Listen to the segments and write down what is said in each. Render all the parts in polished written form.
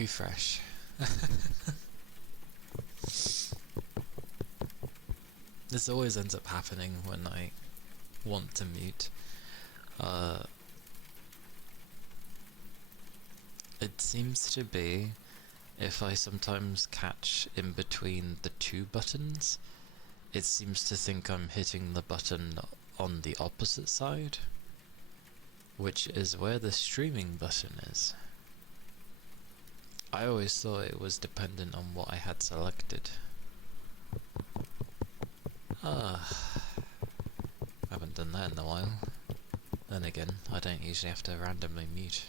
Refresh. This always ends up happening when I want to mute. It seems to be if I sometimes catch in between the two buttons, it seems to think I'm hitting the button on the opposite side, which is where the streaming button is. I always thought it was dependent on what I had selected. I haven't done that in a while. Then again, I don't usually have to randomly mute.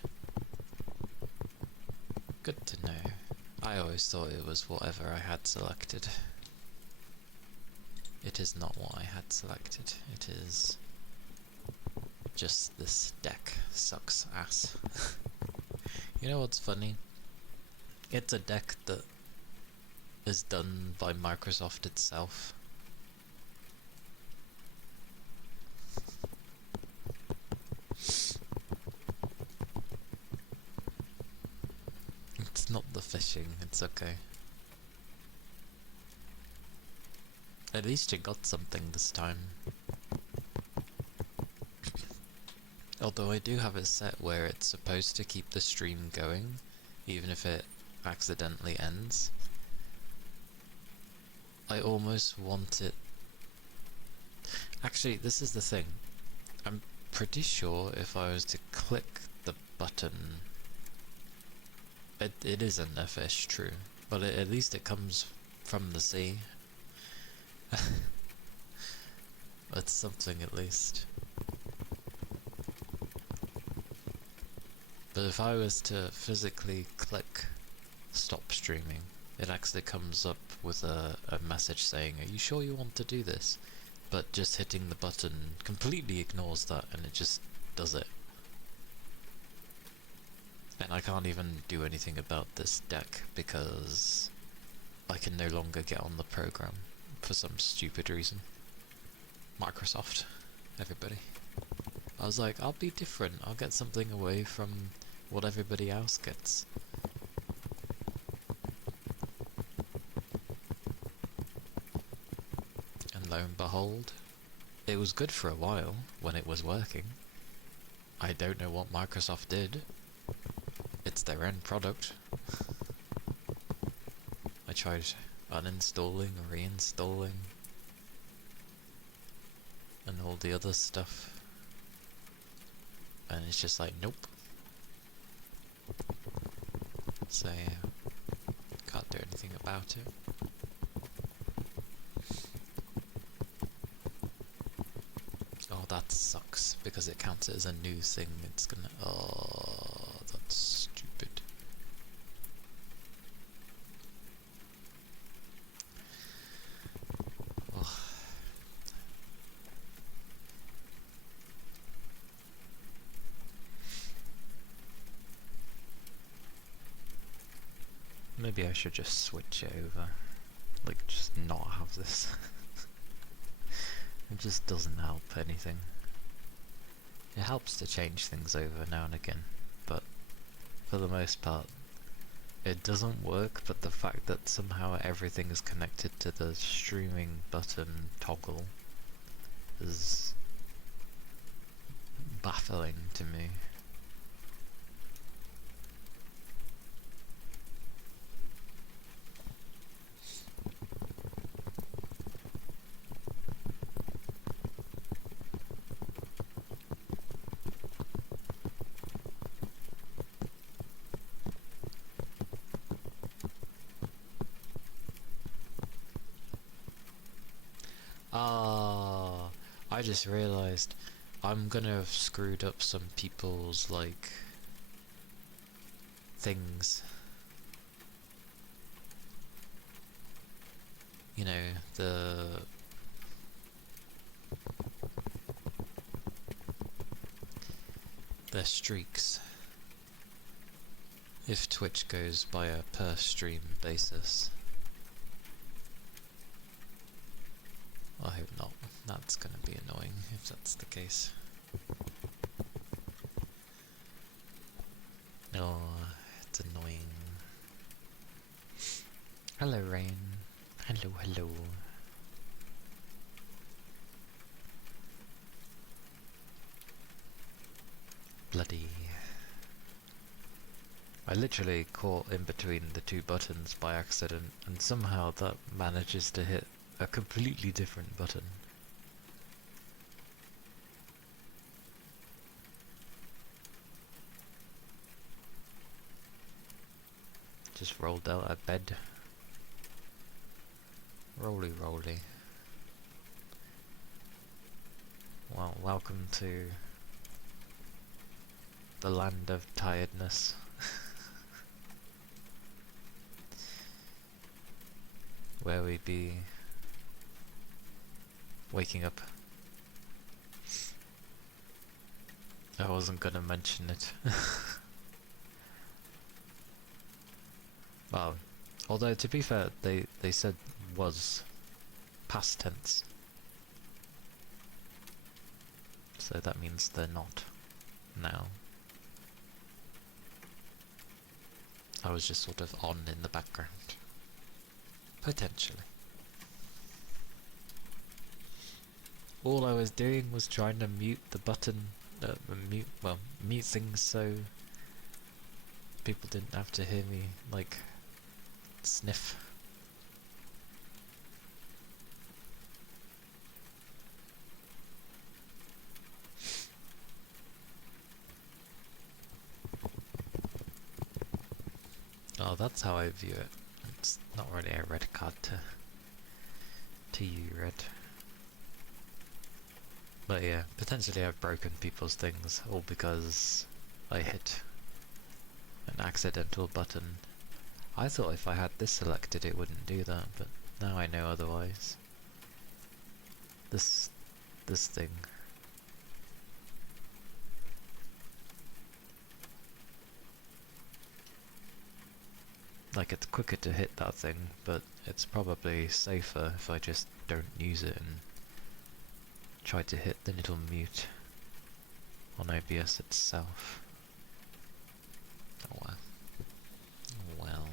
Good to know. I always thought it was whatever I had selected. It is not what I had selected. It is just this deck sucks ass. You know what's funny? It's a deck that is done by Microsoft itself. It's not the fishing, it's okay. At least you got something this time. Although I do have it set where it's supposed to keep the stream going, even if it accidentally ends. I almost want it... Actually, this is the thing. I'm pretty sure if I was to click the button... It isn't a fish, true, but at least it comes from the sea. That's something at least. But if I was to physically click stop streaming, it actually comes up with a message saying, are you sure you want to do this? But just hitting the button completely ignores that and it just does it. And I can't even do anything about this deck because I can no longer get on the program for some stupid reason. Microsoft, everybody. I was like, I'll be different, I'll get something away from what everybody else gets. And lo and behold, it was good for a while when it was working. I don't know what Microsoft did. It's their end product. I tried uninstalling, reinstalling, and all the other stuff. And it's just like, nope. So yeah, can't do anything about it. Oh, that sucks, because it counts it as a new thing. It's gonna... Oh, that's stupid. Oh. Maybe I should just switch it over. Like, just not have this. It just doesn't help anything. It helps to change things over now and again, but for the most part, it doesn't work. But the fact that somehow everything is connected to the streaming button toggle is baffling to me. I just realised I'm gonna have screwed up some people's, like, things. You know, their streaks. If Twitch goes by a per stream basis. I hope not. That's gonna be annoying if that's the case. Oh, it's annoying. Hello, Rain. Hello, hello. Bloody. I literally caught in between the two buttons by accident, and somehow that manages to hit a completely different button. Just rolled out of bed. Roly roly. Well, welcome to the land of tiredness. Where we be waking up. I wasn't gonna mention it. Well, although to be fair, they said was past tense. So that means they're not now. I was just sort of on in the background. Potentially. All I was doing was trying to mute the button, mute things so people didn't have to hear me, like, sniff. Oh, that's how I view it. It's not really a red card to you, Red. But yeah, potentially I've broken people's things, all because I hit an accidental button. I thought if I had this selected it wouldn't do that, but now I know otherwise. This thing. Like, it's quicker to hit that thing, but it's probably safer if I just don't use it and try to hit the little mute on OBS itself. Oh well. Oh well.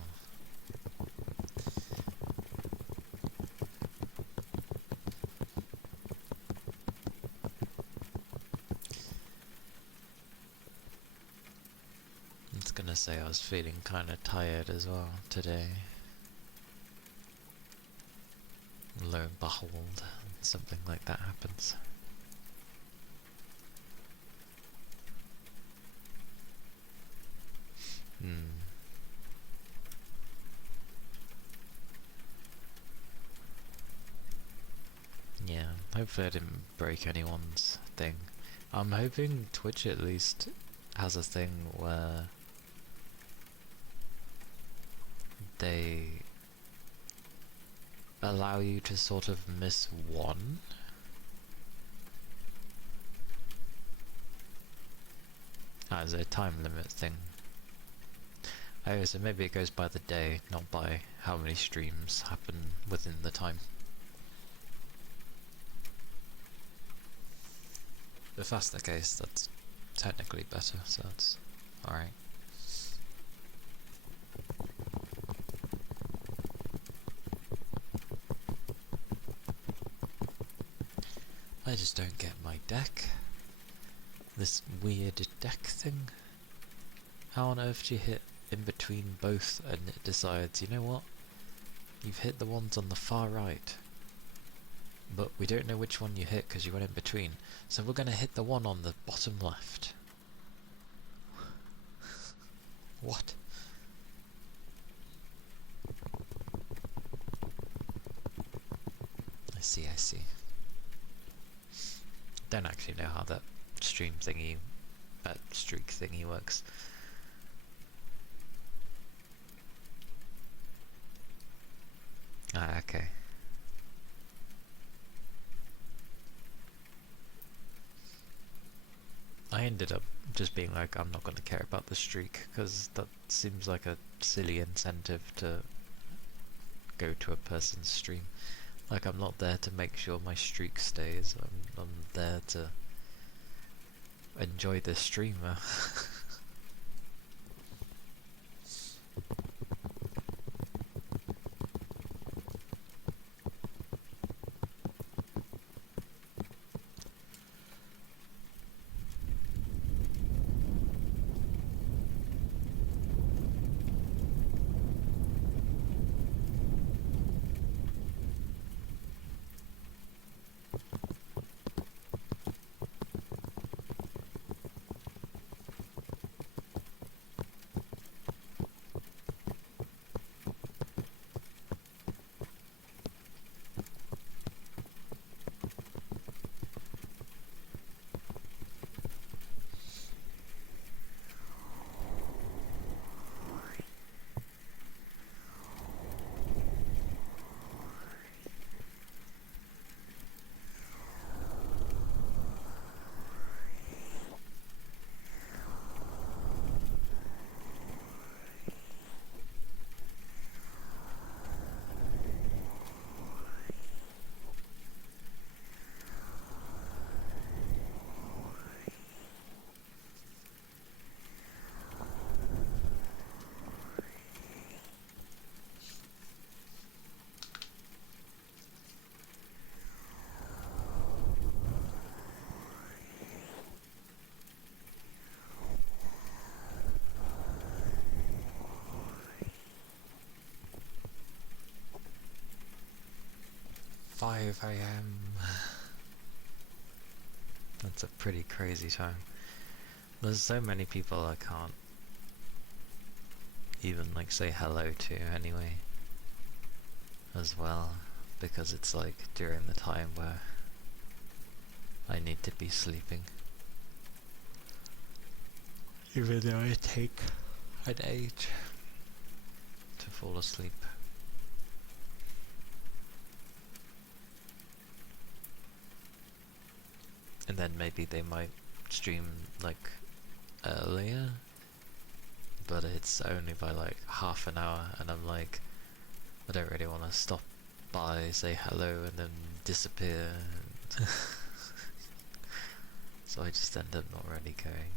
I was gonna say I was feeling kinda tired as well today. Lo and behold, something like that happens. Yeah, hopefully I didn't break anyone's thing. I'm hoping Twitch at least has a thing where they allow you to sort of miss one. As a time limit thing. Oh, so maybe it goes by the day, not by how many streams happen within the time. If that's the case, that's technically better, so that's alright. I just don't get my deck. This weird deck thing. How on earth do you hit in between both and it decides, you know what? You've hit the ones on the far right. But we don't know which one you hit because you went in between. So we're going to hit the one on the bottom left. What? I see, I see. Don't actually know how that stream thingy, that streak thingy works. Ah, okay. I ended up just being like, I'm not going to care about the streak, because that seems like a silly incentive to go to a person's stream. Like, I'm not there to make sure my streak stays, I'm there to enjoy the streamer. 5 AM. That's a pretty crazy time. There's so many people I can't even like say hello to anyway, as well, because it's like during the time where I need to be sleeping. Even though I take an age to fall asleep. And then maybe they might stream like earlier, but it's only by like half an hour, and I'm like, I don't really want to stop by, say hello, and then disappear. So I just end up not really going.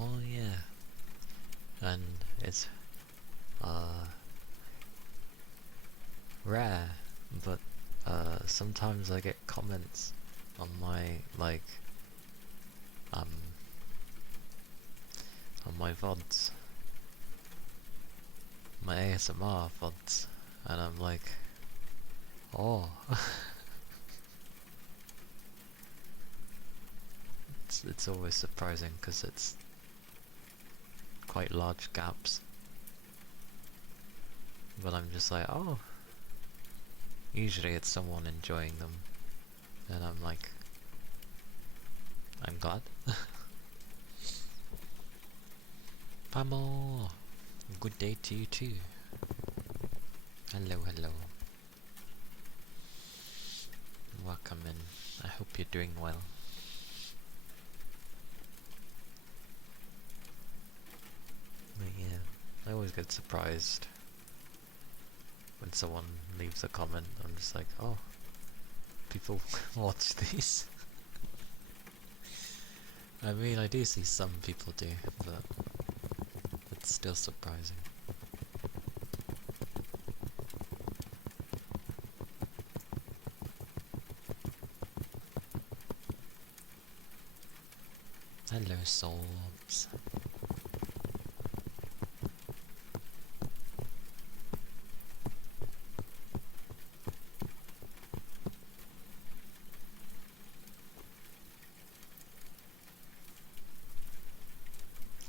Oh yeah, and it's rare, but sometimes I get comments on my um on my VODs, my ASMR VODs, and I'm like, oh. It's always surprising because it's quite large gaps, but I'm just like, oh. Usually it's someone enjoying them, and I'm like, I'm glad. Pamo! Good day to you too. Hello, hello. Welcome in. I hope you're doing well. But yeah, I always get surprised when someone leaves a comment. I'm just like, oh, people watch these. I mean, I do see some people do, but it's still surprising. Hello, Sobs.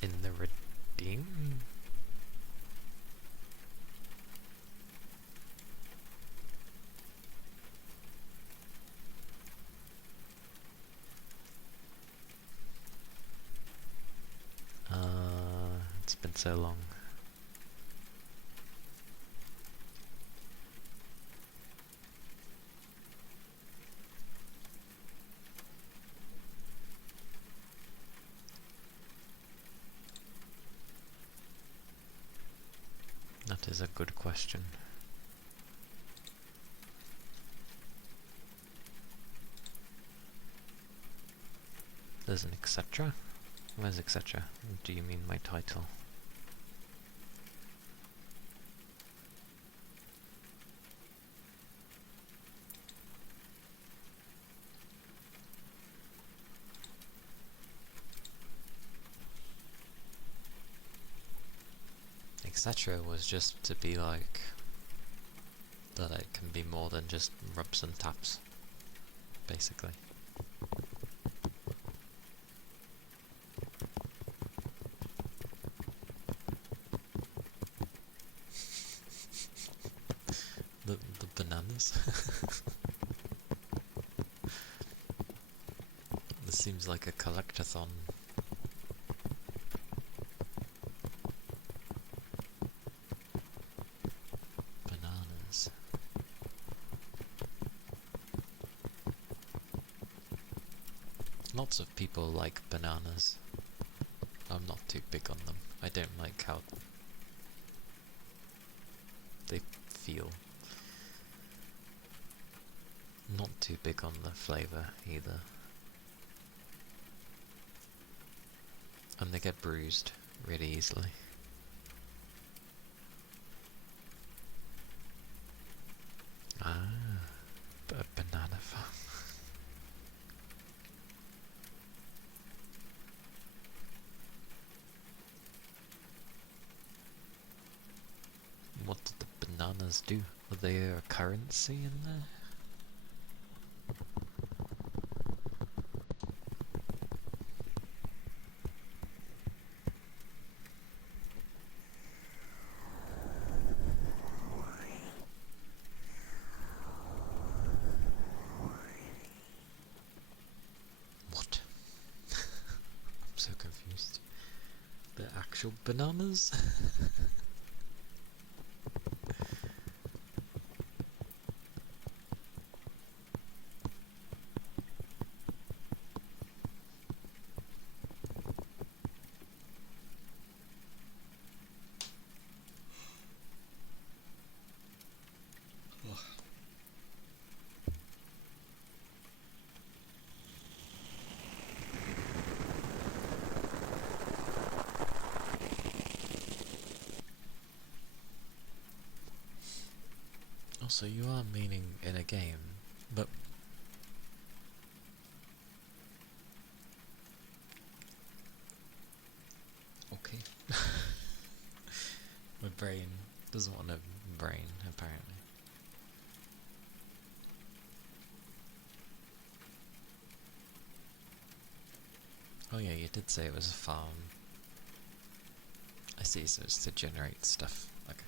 In the Redeem? It's been so long. That is a good question. There's an etc. Where's etc? Do you mean my title? etc. was just to be like that it can be more than just rubs and taps, basically. The bananas. This seems like a collectathon. Bananas. Lots of people like bananas. I'm not too big on them. I don't like how they feel. Not too big on the flavour either. And they get bruised really easily. Ah, but a banana farm. What did the bananas do? Were they a currency in there? What? I'm so confused. They're actual bananas? Also, you are meaning in a game, but okay. My brain doesn't want a brain, apparently. Oh yeah, you did say it was a farm. I see, so it's to generate stuff. Okay.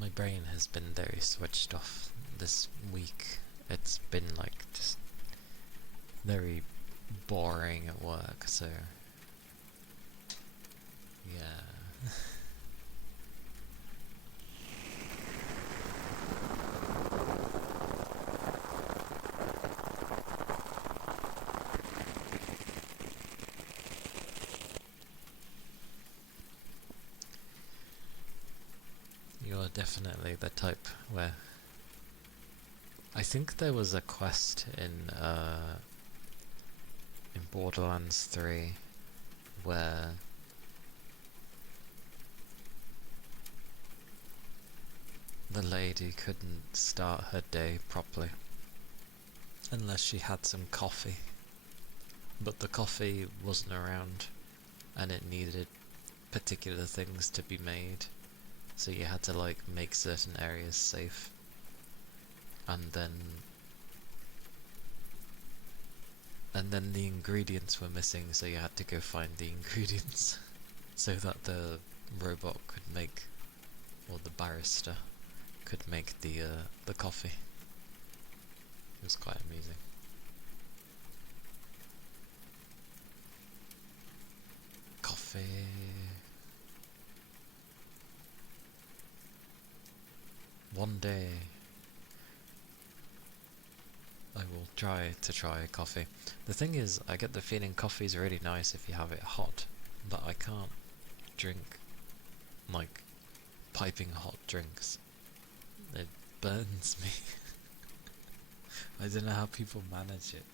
My brain has been very switched off this week. It's been like just very boring at work, so yeah. You're definitely the type where I think there was a quest in Borderlands 3 where the lady couldn't start her day properly unless she had some coffee, but the coffee wasn't around and it needed particular things to be made, so you had to like make certain areas safe, and then the ingredients were missing, so you had to go find the ingredients so that the robot could make, or the barista could make the coffee. It was quite amazing. Coffee. One day I will try coffee. The thing is, I get the feeling coffee's really nice if you have it hot, but I can't drink like piping hot drinks. It burns me. I don't know how people manage it.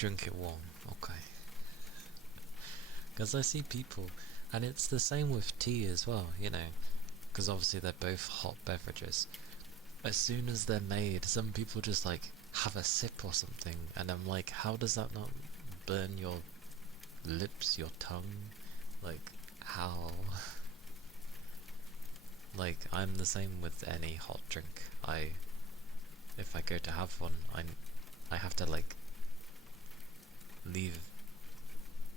drink it warm, okay. Because I see people, and it's the same with tea as well, you know, because obviously they're both hot beverages. As soon as they're made, some people just like have a sip or something, and I'm like, how does that not burn your lips, your tongue? Like, how? Like, I'm the same with any hot drink. If I go to have one, I have to like leave.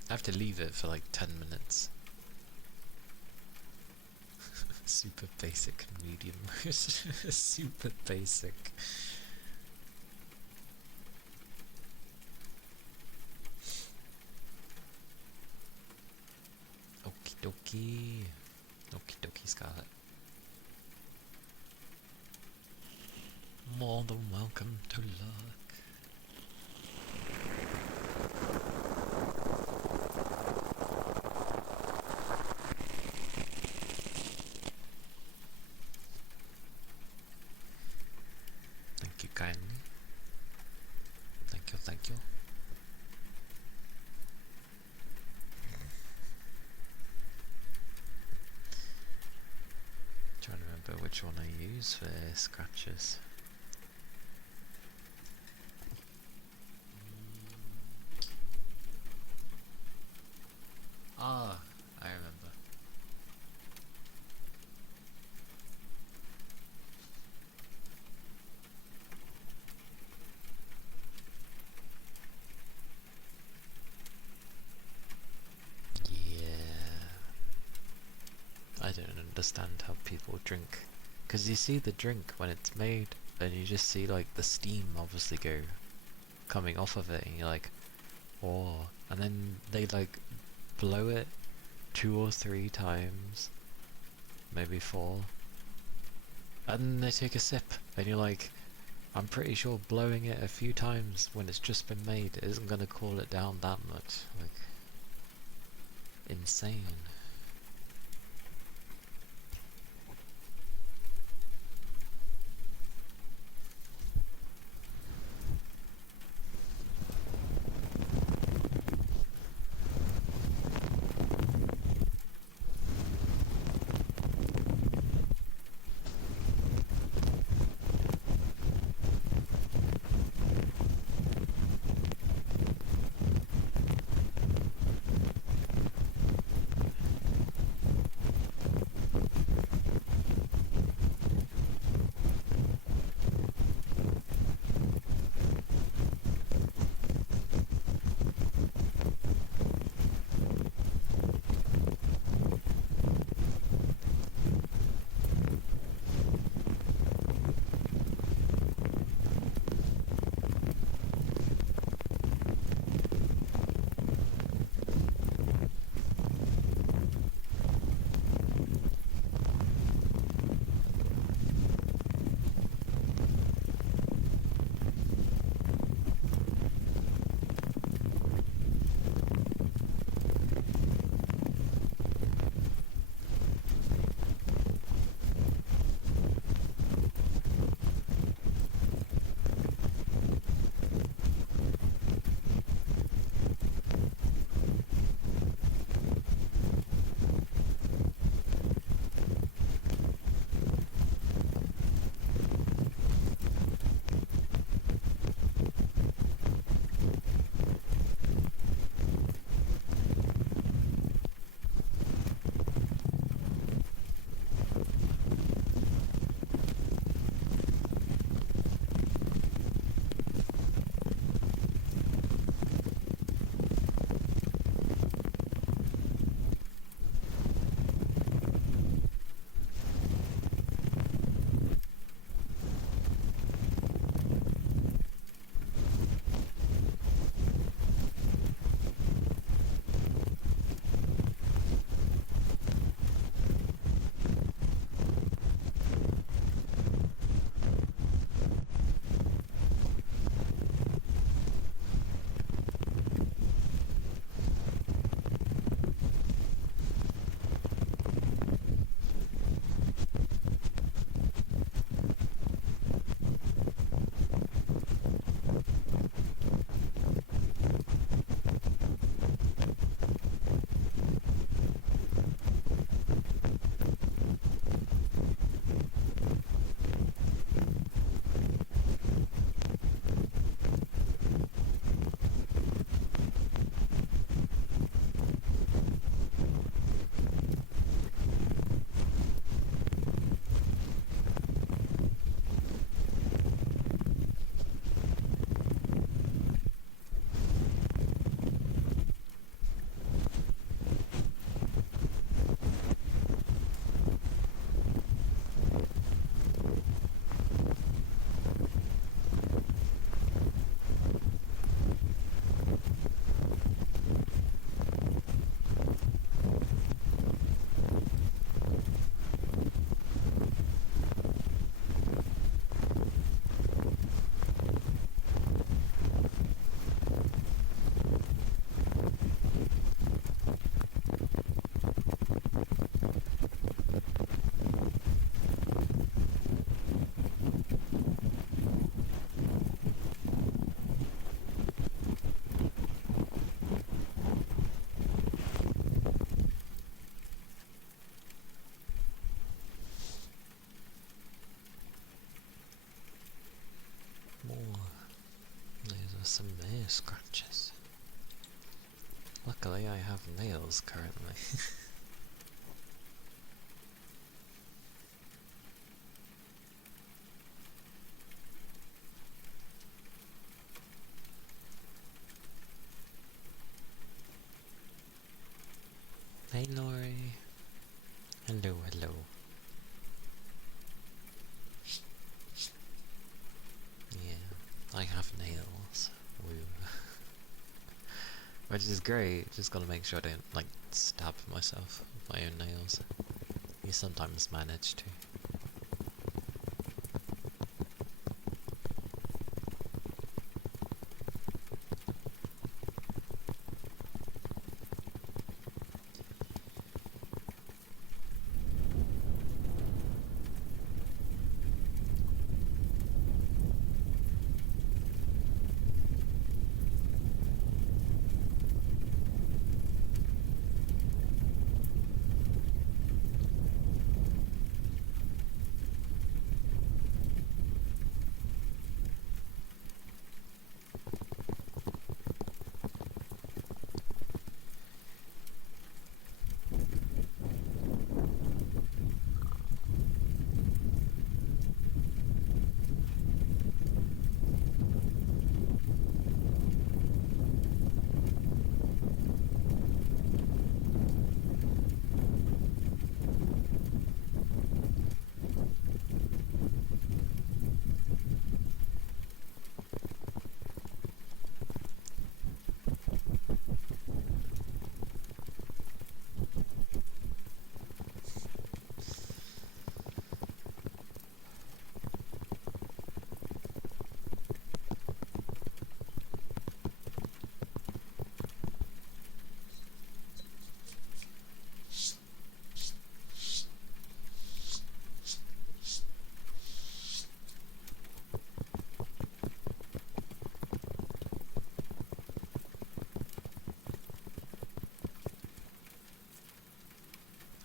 I have to leave it for like 10 minutes. Super basic medium roast. Super basic. Okie dokie. Okie dokie, Scarlet. More than welcome to luck. Thank you kindly. Thank you, thank you. Trying to remember which one I use for scratches. Ah, I remember. Yeah. I don't understand how people drink. Because you see the drink when it's made, and you just see like the steam obviously go coming off of it, and you're like, oh. And then they like blow it 2 or 3 times, maybe 4, and then they take a sip, and you're like, I'm pretty sure blowing it a few times when it's just been made isn't gonna cool it down that much. Like, insane. some nail scratches. Luckily I have nails currently. Hey Laurie. Hello, hello. Yeah, I have nails. Woo. Which is great, just gotta make sure I don't, like, stab myself with my own nails. You sometimes manage to.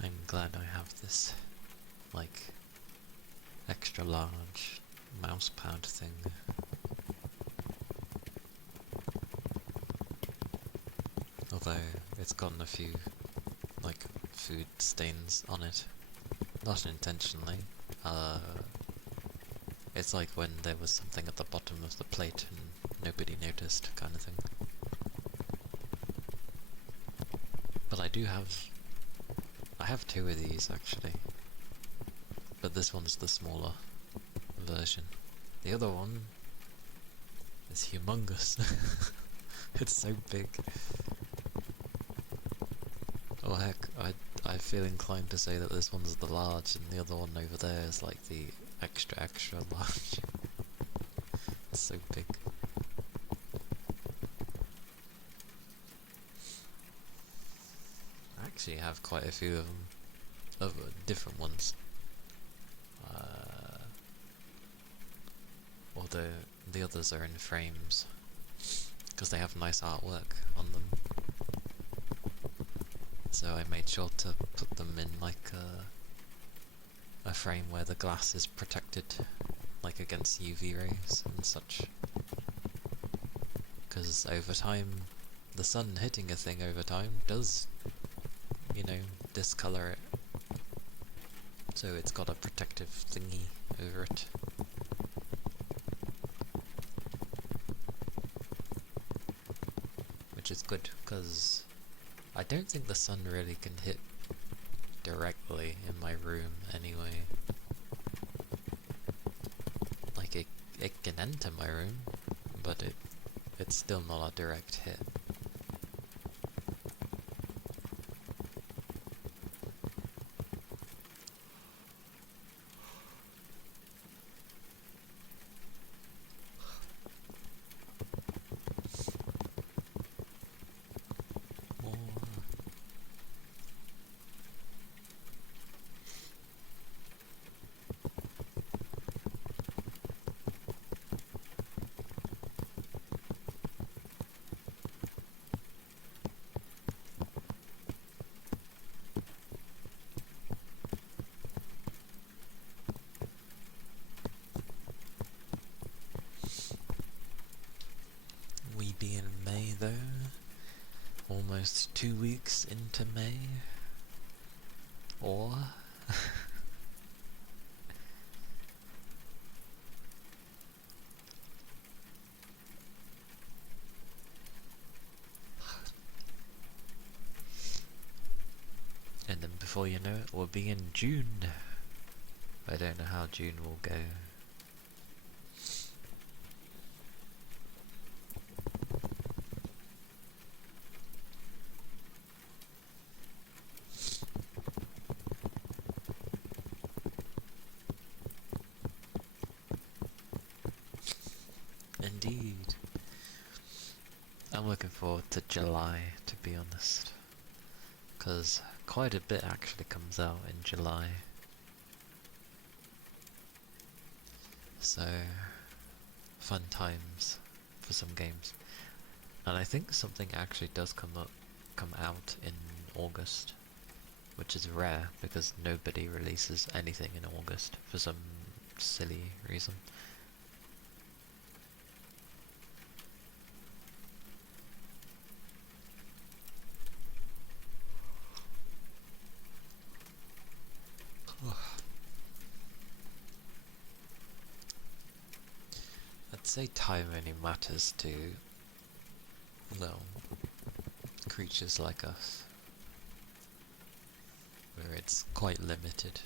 I'm glad I have this, like, extra large mousepad thing. Although it's gotten a few, like, food stains on it. Not intentionally. It's like when there was something at the bottom of the plate and nobody noticed, kind of thing. But I have two of these actually. But this one's the smaller version. The other one is humongous. It's so big. Oh heck, I feel inclined to say that this one's the large and the other one over there is like the extra large. It's so big. I actually have quite a few of them, of different ones. Although the others are in frames, because they have nice artwork on them. So I made sure to put them in like a frame where the glass is protected, like against UV rays and such. Because over time, the sun hitting a thing over time does, you know, discolor it. So it's got a protective thingy over it. Which is good, because I don't think the sun really can hit directly in my room anyway. Like it can enter my room, but it's still not a direct hit. almost 2 weeks into May. Or... and then before you know it, we'll be in June. I don't know how June will go. Indeed. I'm looking forward to July, to be honest. Because quite a bit actually comes out in July. So, fun times for some games. And I think something actually does come out in August, which is rare because nobody releases anything in August for some silly reason. I'd say time only matters to, well, creatures like us, where it's quite limited.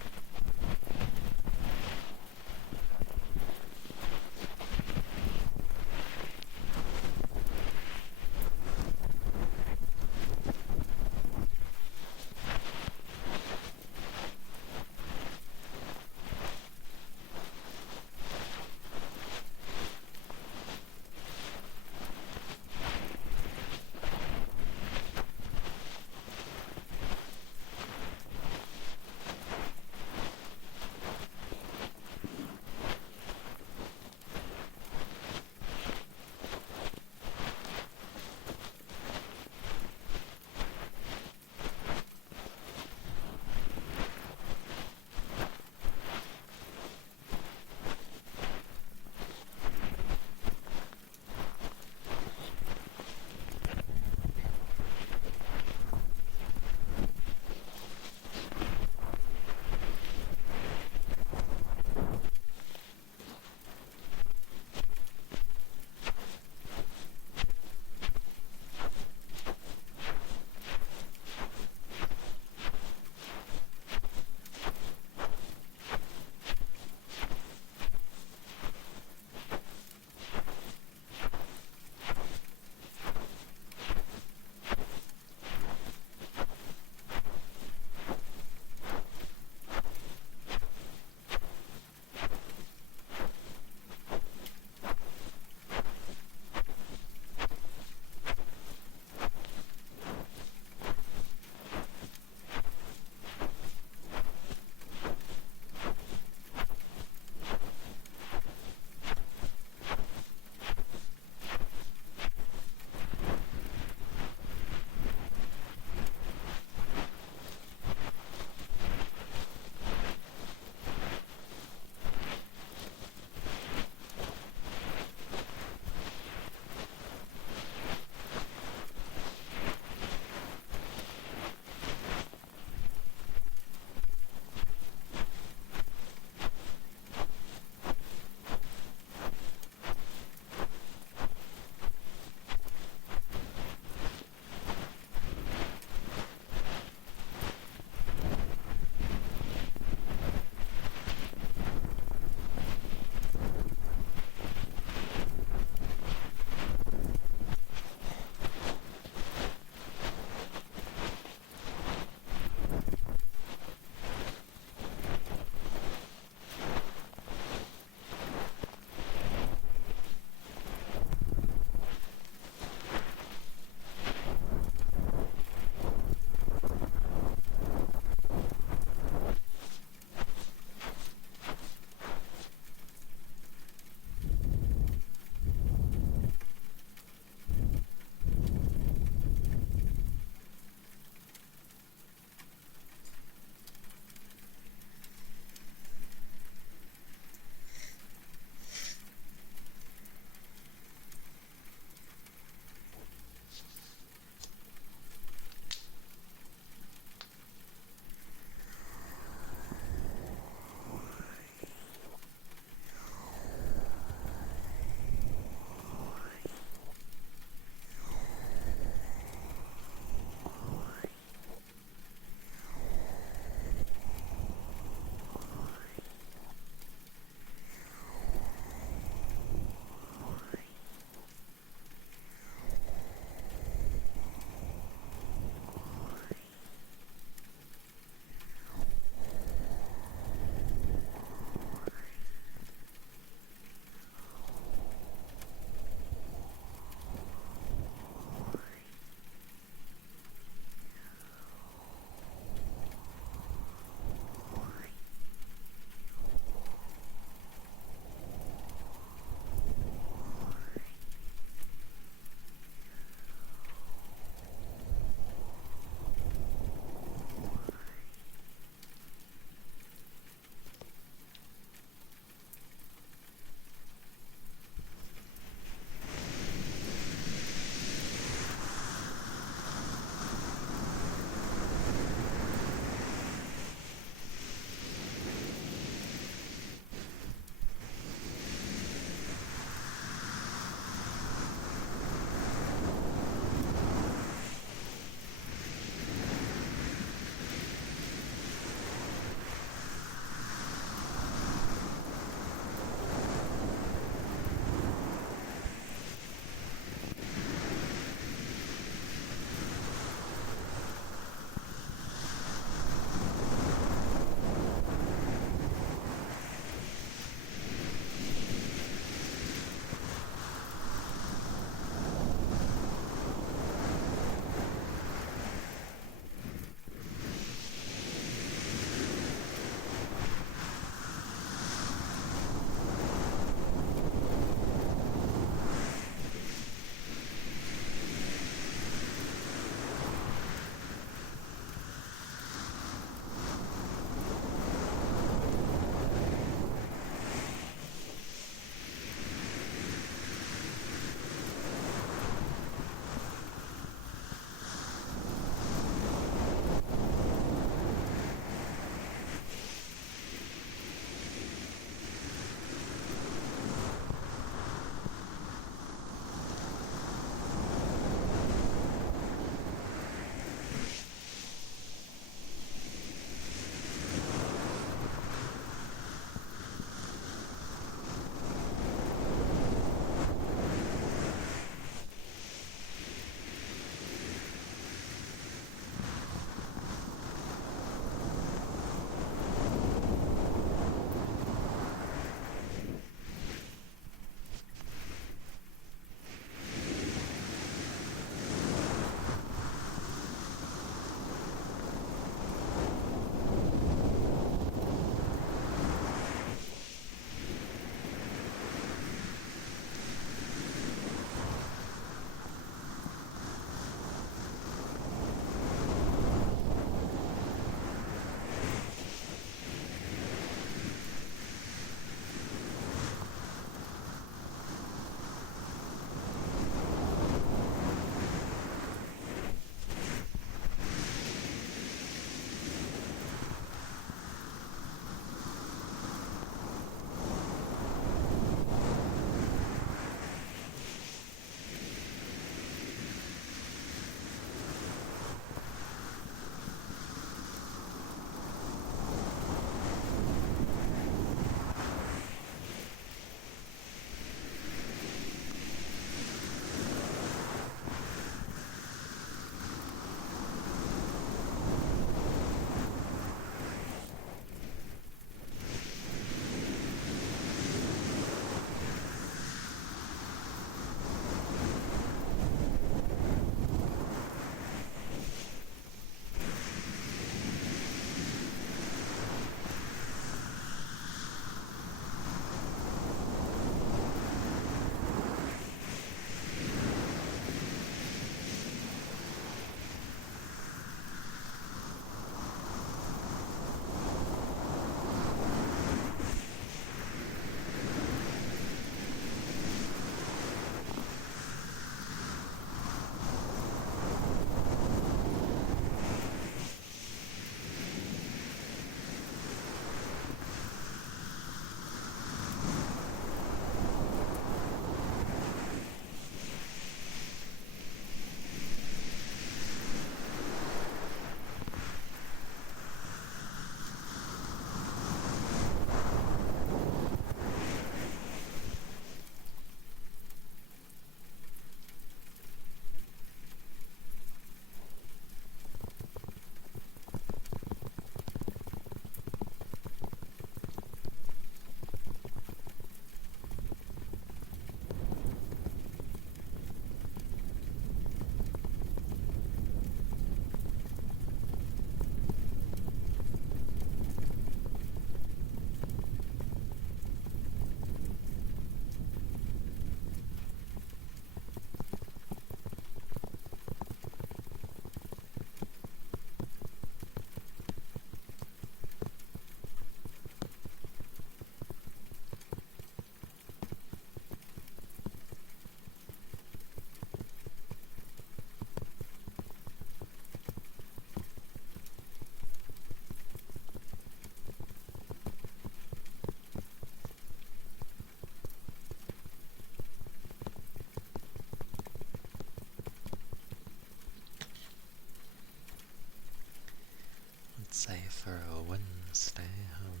for a Wednesday. I'm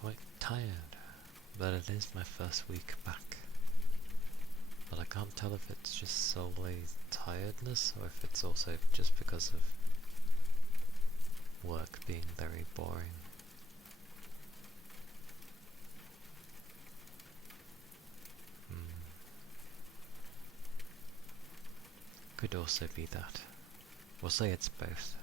quite tired, but it is my first week back. But I can't tell if it's just solely tiredness or if it's also just because of work being very boring. Could also be that. We'll say it's both.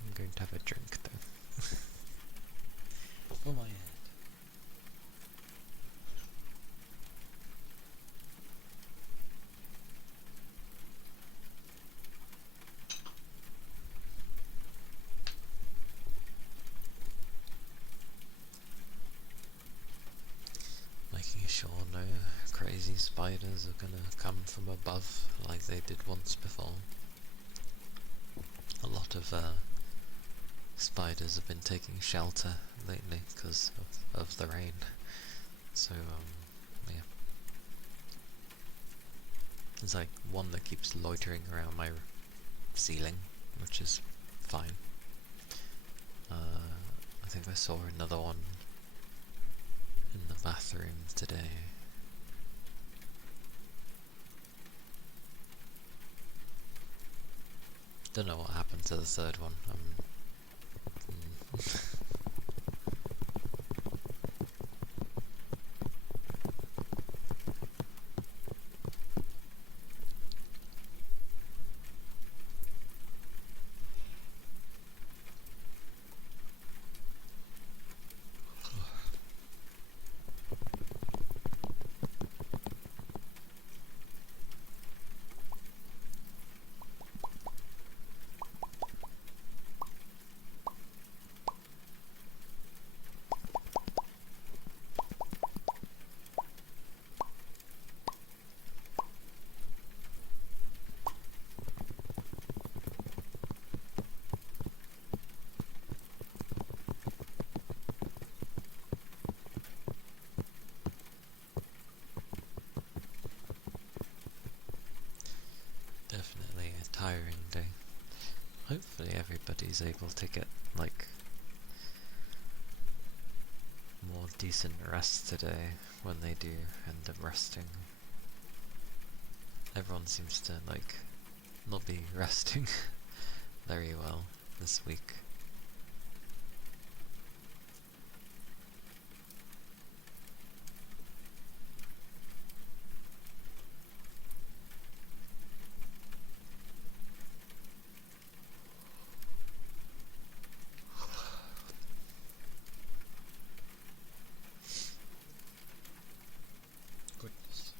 I'm going to have a drink though. For my head. Making sure no crazy spiders are gonna come from above like they did once before. A lot of spiders have been taking shelter lately because of the rain. So, yeah. There's like one that keeps loitering around my ceiling, which is fine. I think I saw another one in the bathroom today. Don't know what happened to the third one. Definitely a tiring day. Hopefully everybody's able to get, like, more decent rest today when they do end up resting. Everyone seems to, like, not be resting very well this week. Goodness.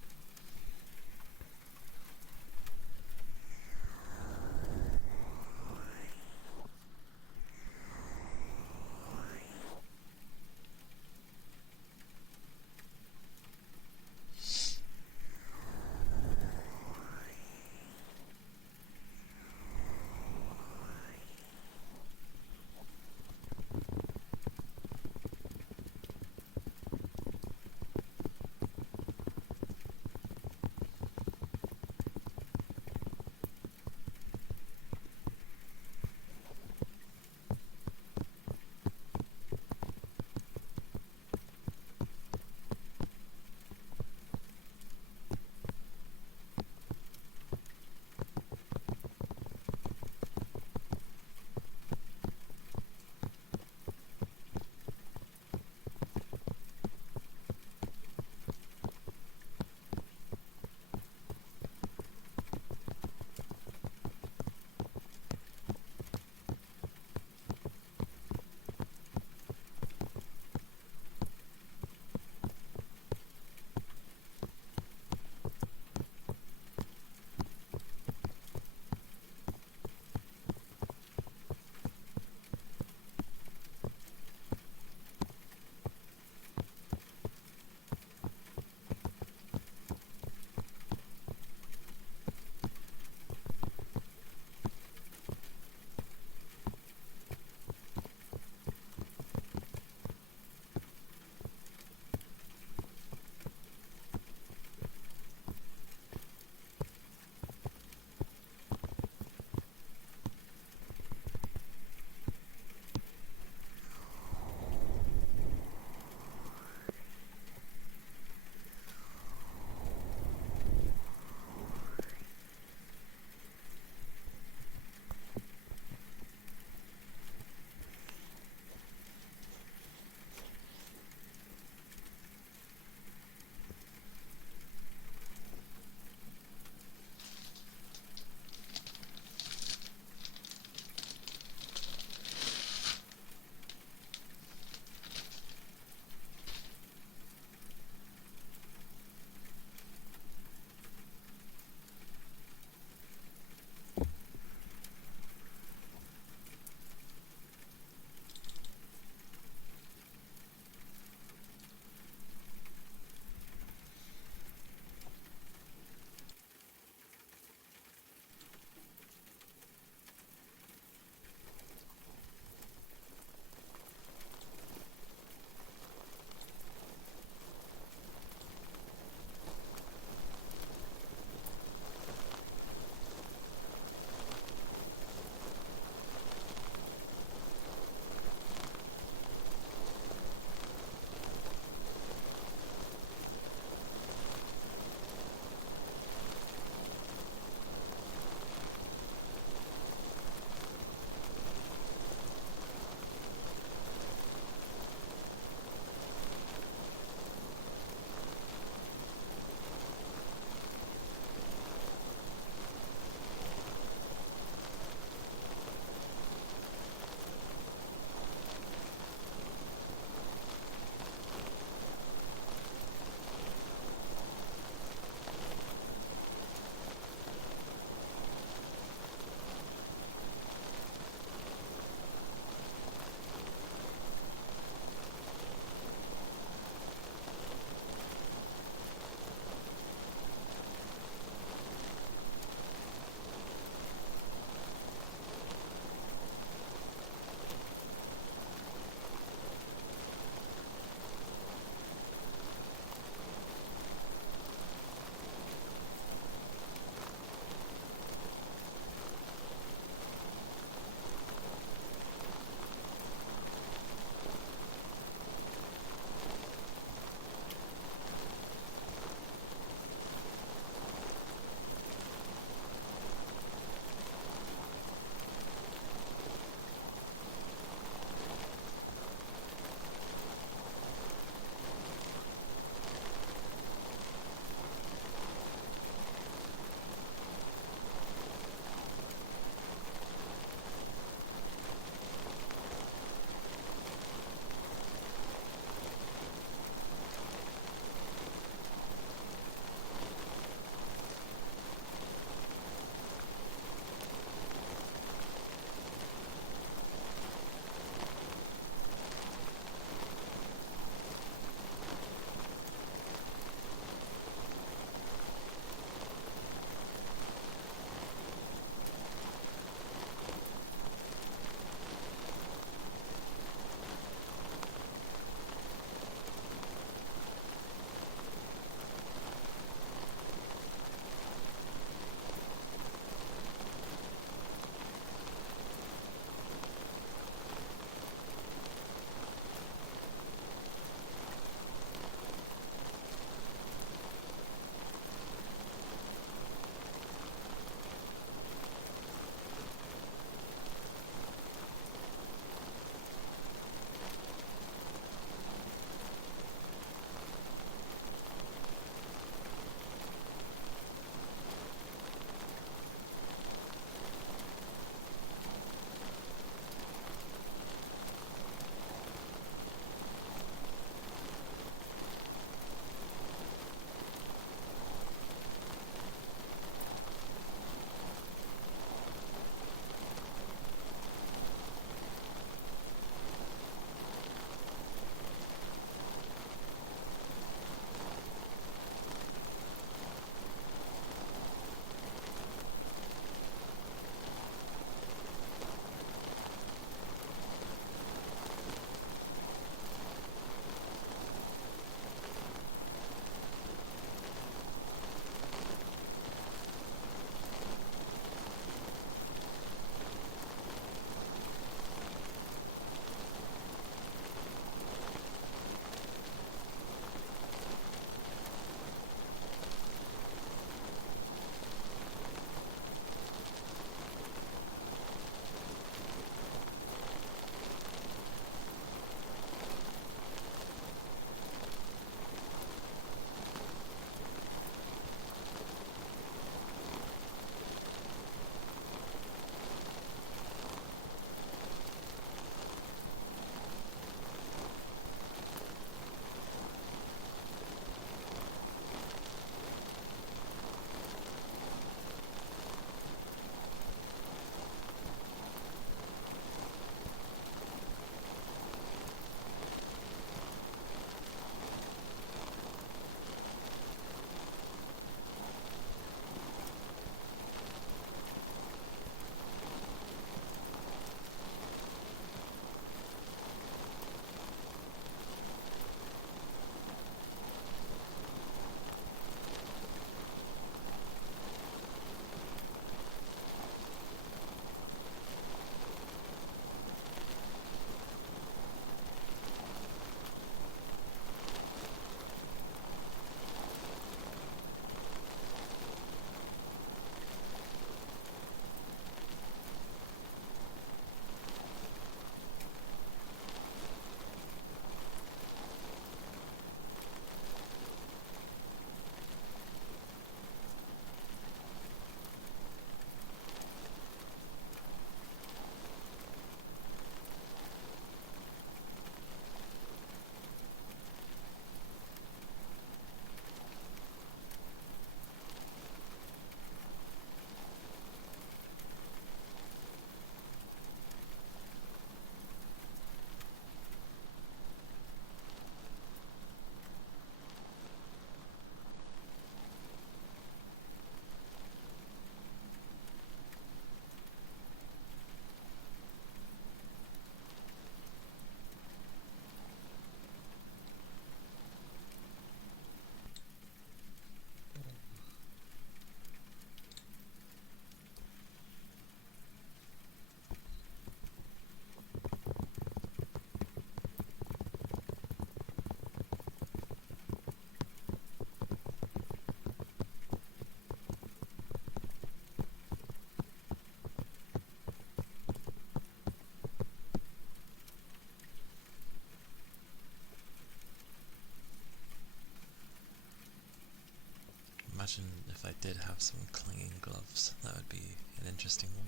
imagine if I did have some clinging gloves, that would be an interesting one.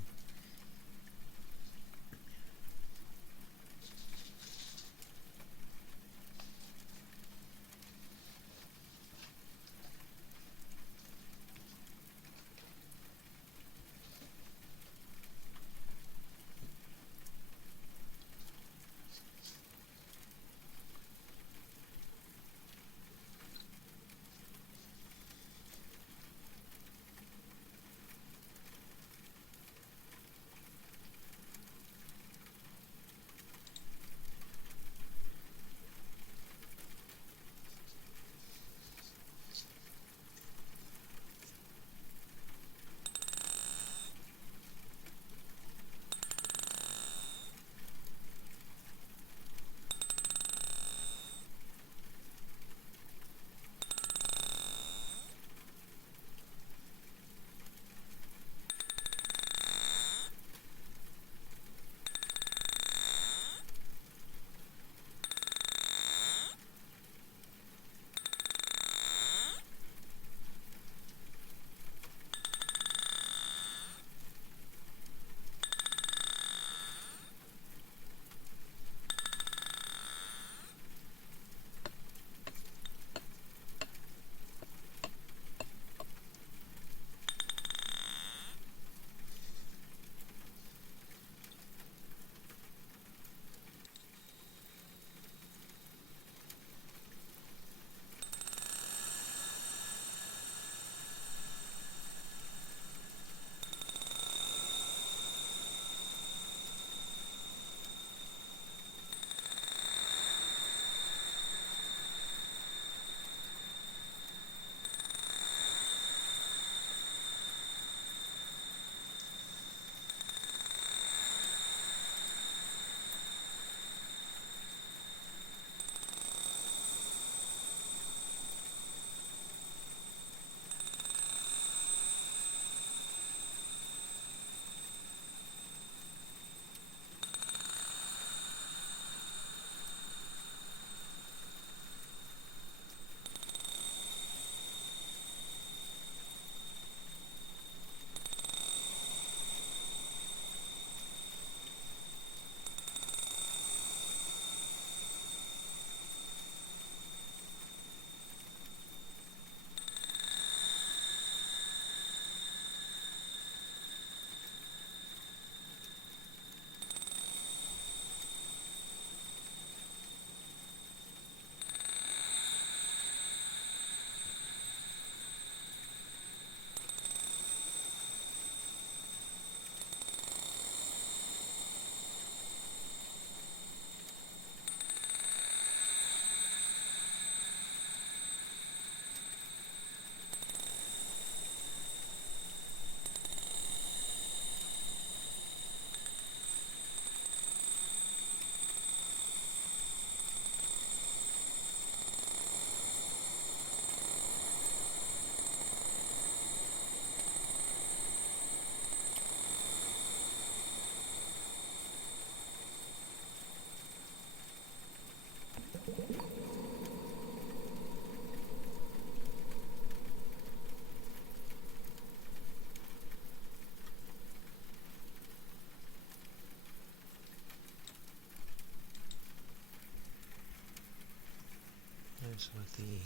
Those were the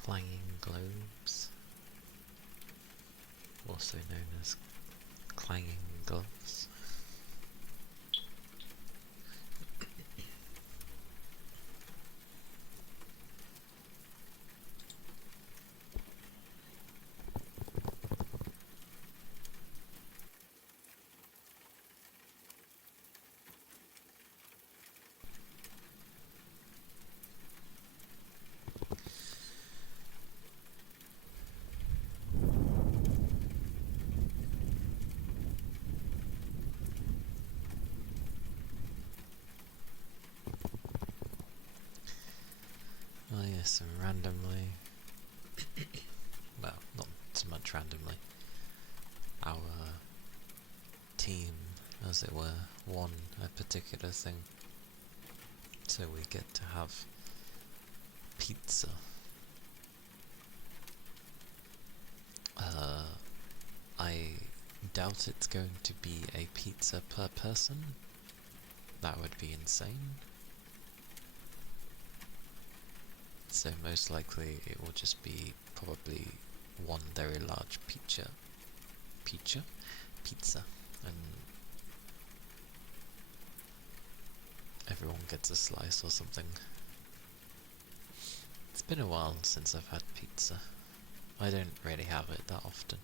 clanging globes, also known as clanging gloves. Oh yes, and randomly, well, not so much randomly, our team, as it were, won a particular thing. So we get to have pizza. doubt it's going to be a pizza per person. That would be insane. So most likely it will just be probably one very large pizza, and everyone gets a slice or something. It's been a while since I've had pizza. I don't really have it that often.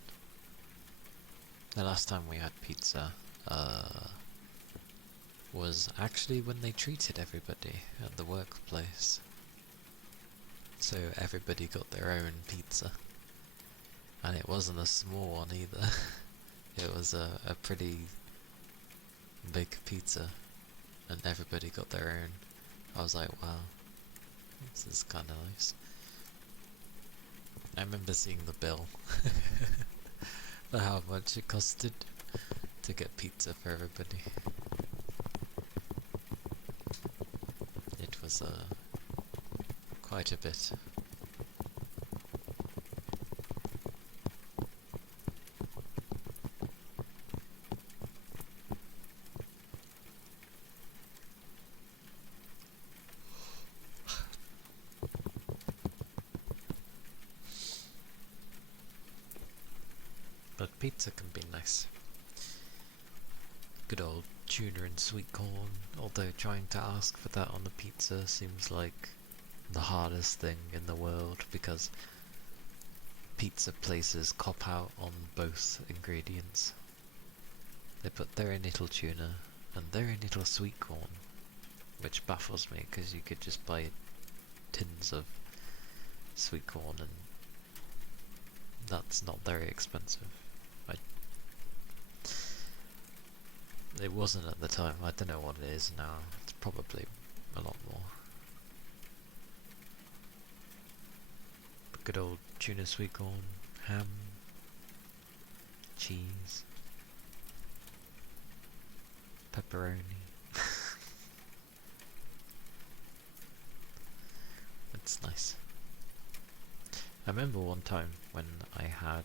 The last time we had pizza was actually when they treated everybody at the workplace. So everybody got their own pizza. And it wasn't a small one either. It was a pretty big pizza. And everybody got their own. I was like, wow, this is kinda nice. I remember seeing the bill for how much it costed to get pizza for everybody. It was quite a bit. But pizza can be nice. Good old tuna and sweet corn, although trying to ask for that on the pizza seems like the hardest thing in the world, because pizza places cop out on both ingredients. They put very little tuna and very little sweet corn, which baffles me because you could just buy tins of sweet corn and that's not very expensive. It wasn't at the time. I don't know what it is now. It's probably a lot more. But good old tuna, sweet corn, ham, cheese, pepperoni. It's nice. I remember one time when I had,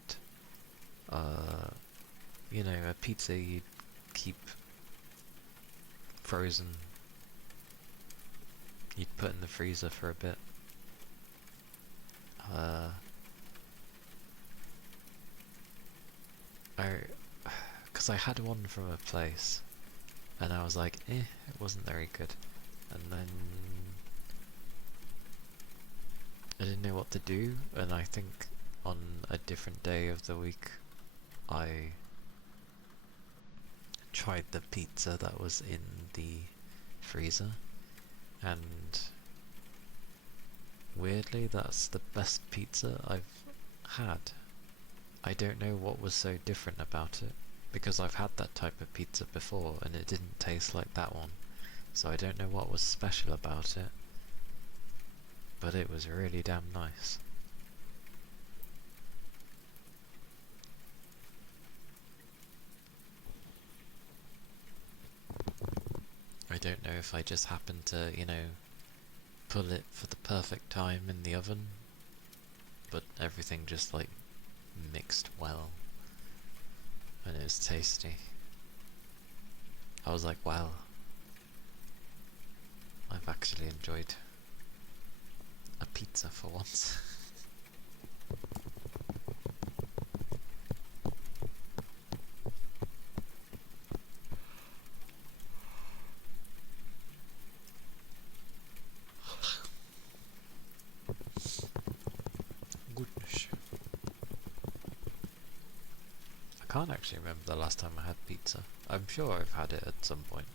a pizza you'd keep frozen. You'd put in the freezer for a bit. Because I had one from a place, and I was like, it wasn't very good. And then I didn't know what to do, and I think on a different day of the week, I tried the pizza that was in the freezer, and weirdly that's the best pizza I've had. I don't know what was so different about it, because I've had that type of pizza before and it didn't taste like that one, so I don't know what was special about it, but it was really damn nice. I don't know if I just happened to, pull it for the perfect time in the oven, but everything just like mixed well, and it was tasty. I was like, wow, I've actually enjoyed a pizza for once. Goodness. I can't actually remember the last time I had pizza. I'm sure I've had it at some point.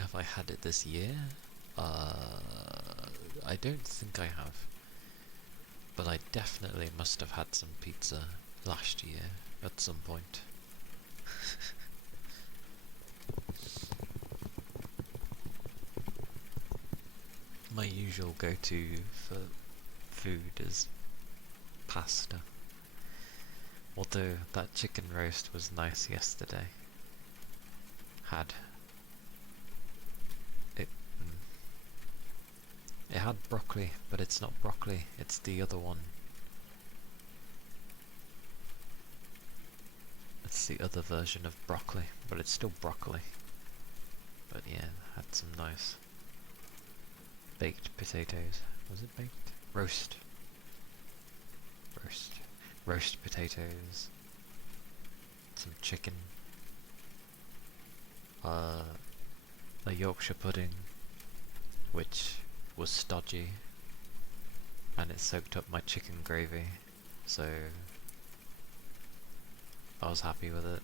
Have I had it this year? I don't think I have. But I definitely must have had some pizza last year at some point. My usual go-to for food is pasta. Although that chicken roast was nice yesterday. It had broccoli, but it's not broccoli, it's the other one. it's the other version of broccoli, but it's still broccoli. But yeah, had some nice baked potatoes. Was it baked? Roast. Roast potatoes. Some chicken. A Yorkshire pudding, which was stodgy, and it soaked up my chicken gravy, so I was happy with it.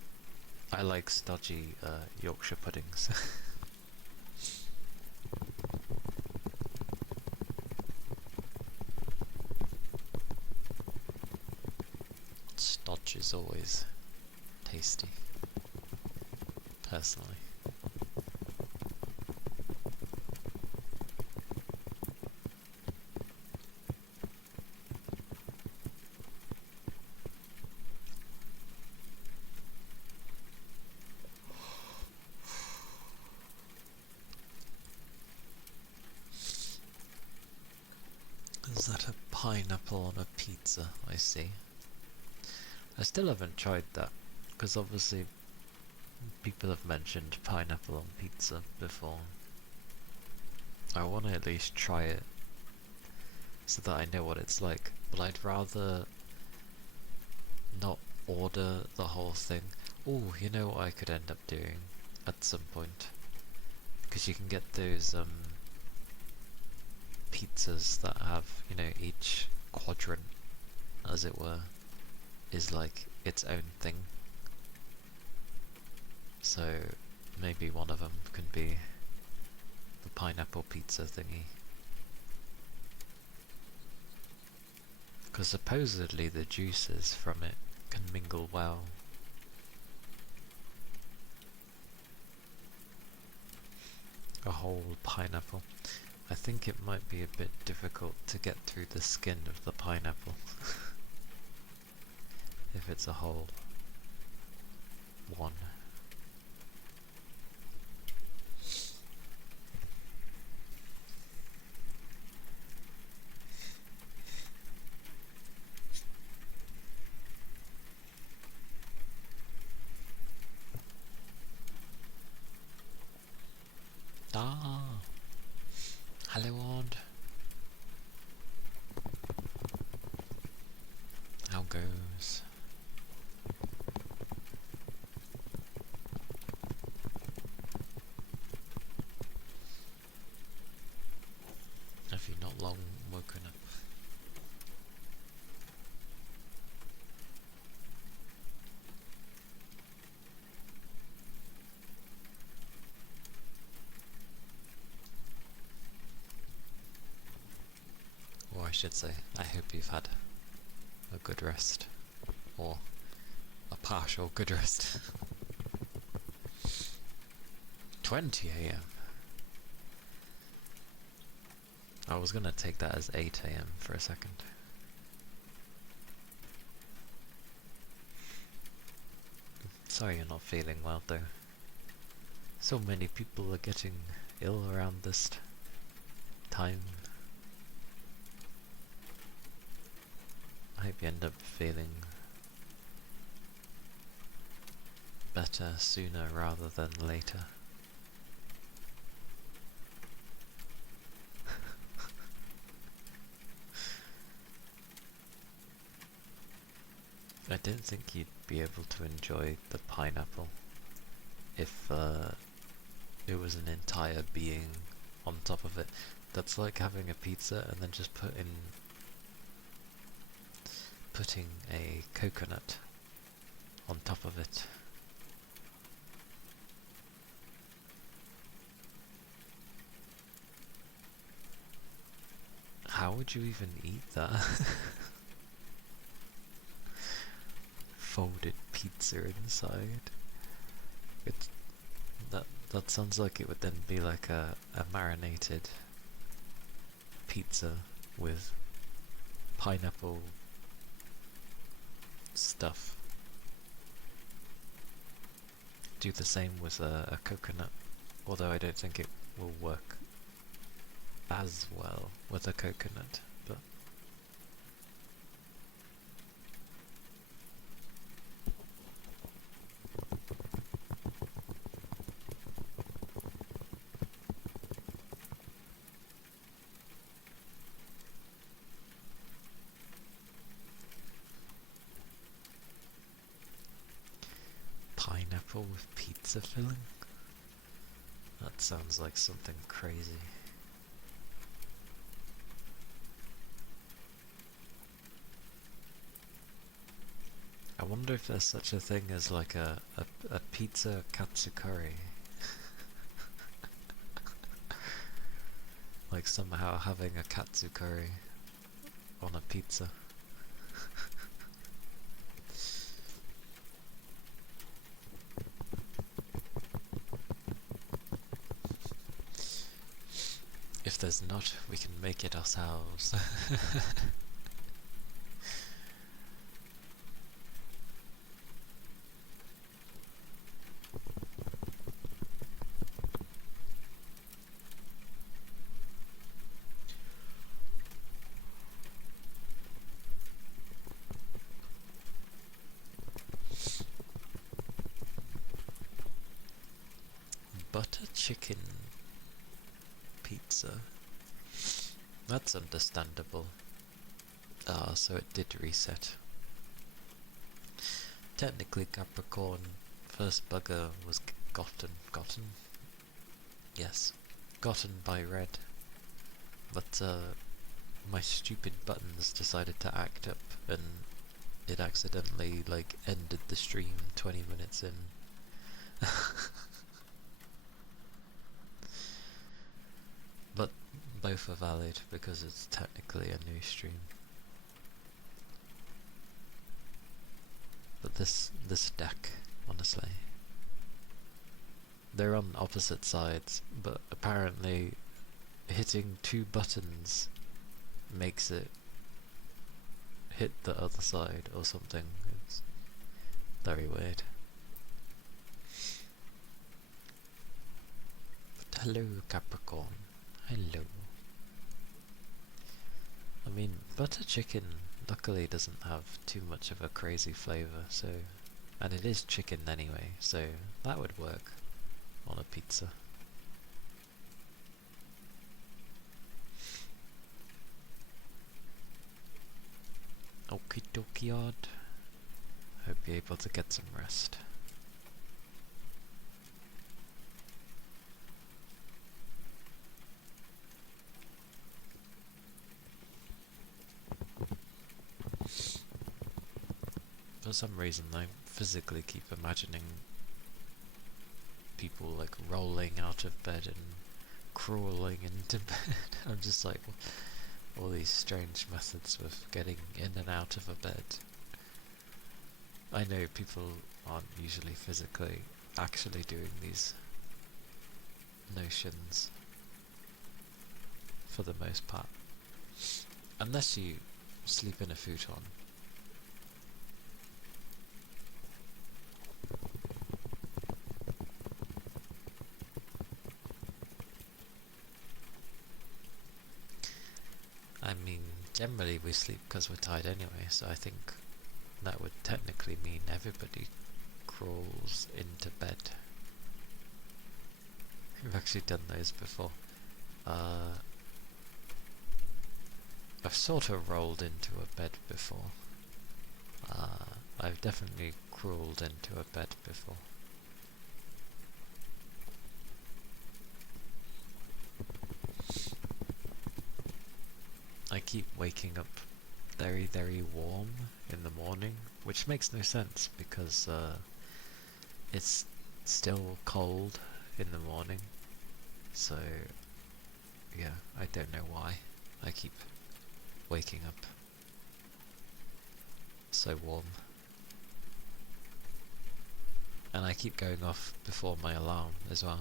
I like stodgy Yorkshire puddings. Stodge is always tasty, personally. Is that a pineapple on a pizza? I see. I still haven't tried that, because obviously people have mentioned pineapple on pizza before. I want to at least try it, so that I know what it's like, but I'd rather not order the whole thing. Oh, you know what I could end up doing at some point? Because you can get those pizzas that have, you know, each quadrant, as it were, is like its own thing. So maybe one of them can be the pineapple pizza thingy. Because supposedly the juices from it can mingle well. A whole pineapple. I think it might be a bit difficult to get through the skin of the pineapple. If it's a whole one. Ah, hello, Odd. How goes? Have you not long woken up? Or I should say, I hope you've had a good rest. Or a partial good rest. 20 AM. I was gonna take that as 8 AM for a second. Sorry you're not feeling well though. So many people are getting ill around this time. I hope you end up feeling better sooner rather than later. I didn't think you'd be able to enjoy the pineapple if it was an entire being on top of it. That's like having a pizza and then just putting a coconut on top of it. How would you even eat that? Folded pizza inside. That sounds like it would then be like a marinated pizza with pineapple stuff. Do the same with a coconut, although I don't think it will work as well with a coconut, but with pizza filling? That sounds like something crazy. I wonder if there's such a thing as like a pizza katsukari. Like somehow having a katsukari on a pizza. If there's not, we can make it ourselves. Butter chicken pizza. That's understandable. Ah, so it did reset. Technically Capricorn first bugger was gotten? Yes. Gotten by Red. But my stupid buttons decided to act up and it accidentally like ended the stream 20 minutes in. But both are valid because it's technically a new stream. But this deck, honestly, they're on opposite sides, but apparently hitting two buttons makes it hit the other side or something. It's very weird. But hello, Capricorn. Hello. I mean, butter chicken luckily doesn't have too much of a crazy flavour, so... And it is chicken anyway, so that would work on a pizza. Okie dokie odd. Hope you're able to get some rest. For some reason I physically keep imagining people like rolling out of bed and crawling into bed. I'm just like, all these strange methods of getting in and out of a bed. I know people aren't usually physically actually doing these notions for the most part. Unless you sleep in a futon. I mean, generally we sleep because we're tired anyway, so I think that would technically mean everybody crawls into bed. We've actually done those before. I've sort of rolled into a bed before. I've definitely crawled into a bed before. I keep waking up very, very warm in the morning, which makes no sense because it's still cold in the morning. So, yeah, I don't know why I keep waking up so warm. And I keep going off before my alarm as well.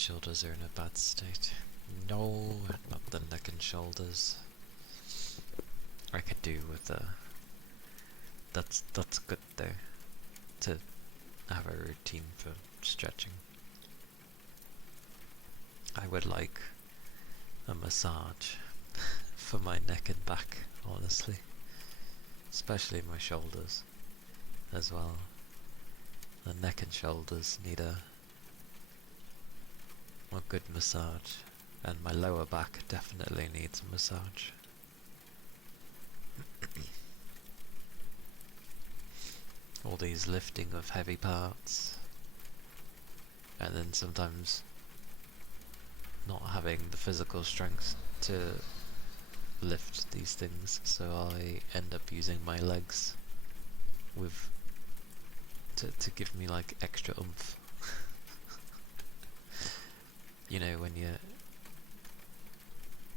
shoulders are in a bad state. No, not the neck and shoulders. I could do with that's good though, to have a routine for stretching. I would like a massage for my neck and back, honestly. Especially my shoulders as well. The neck and shoulders need a good massage, and my lower back definitely needs a massage. All these lifting of heavy parts, and then sometimes not having the physical strength to lift these things, so I end up using my legs with to give me like extra oomph. You know, when you're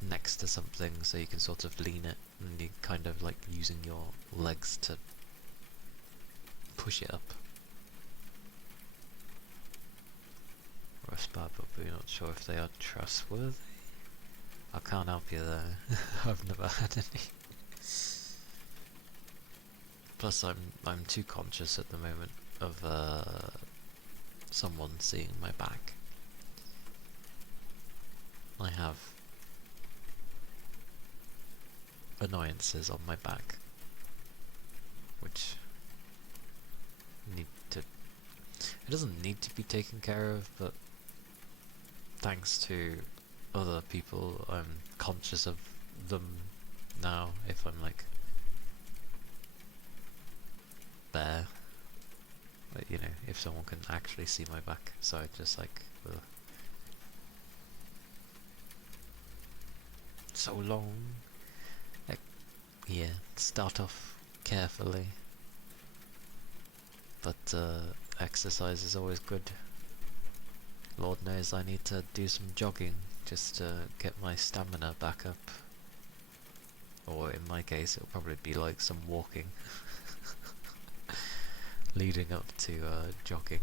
next to something so you can sort of lean it, and you kind of like using your legs to push it up. Rough bar, but we're not sure if they are trustworthy. I can't help you there. I've never had any. Plus, I'm too conscious at the moment of someone seeing my back. I have annoyances on my back, which need to. It doesn't need to be taken care of, but thanks to other people, I'm conscious of them now. If I'm like bare, but, you know, if someone can actually see my back, so I just like. Ugh. So long. Yeah, start off carefully, but exercise is always good. Lord knows I need to do some jogging just to get my stamina back up, or in my case it'll probably be like some walking leading up to jogging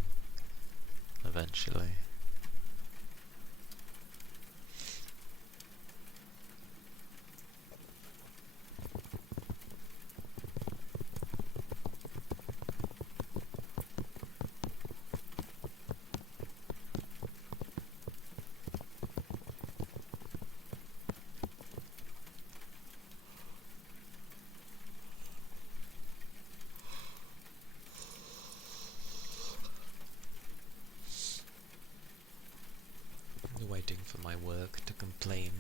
eventually. Waiting for my work to complain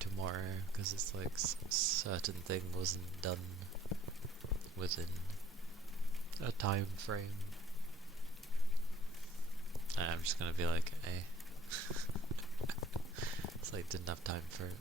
tomorrow because it's like certain thing wasn't done within a time frame. And I'm just gonna be like, eh. It's like didn't have time for it.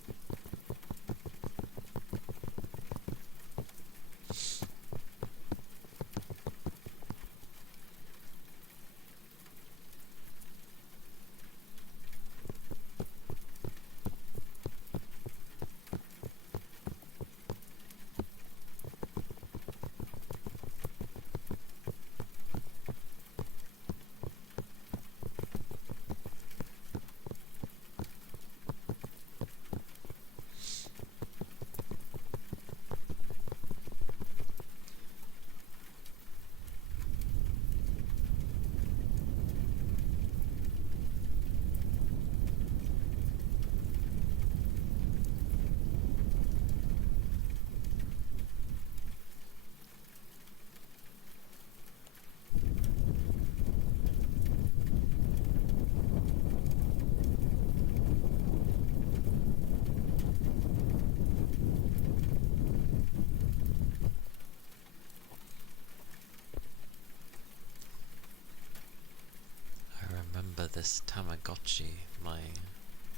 This Tamagotchi my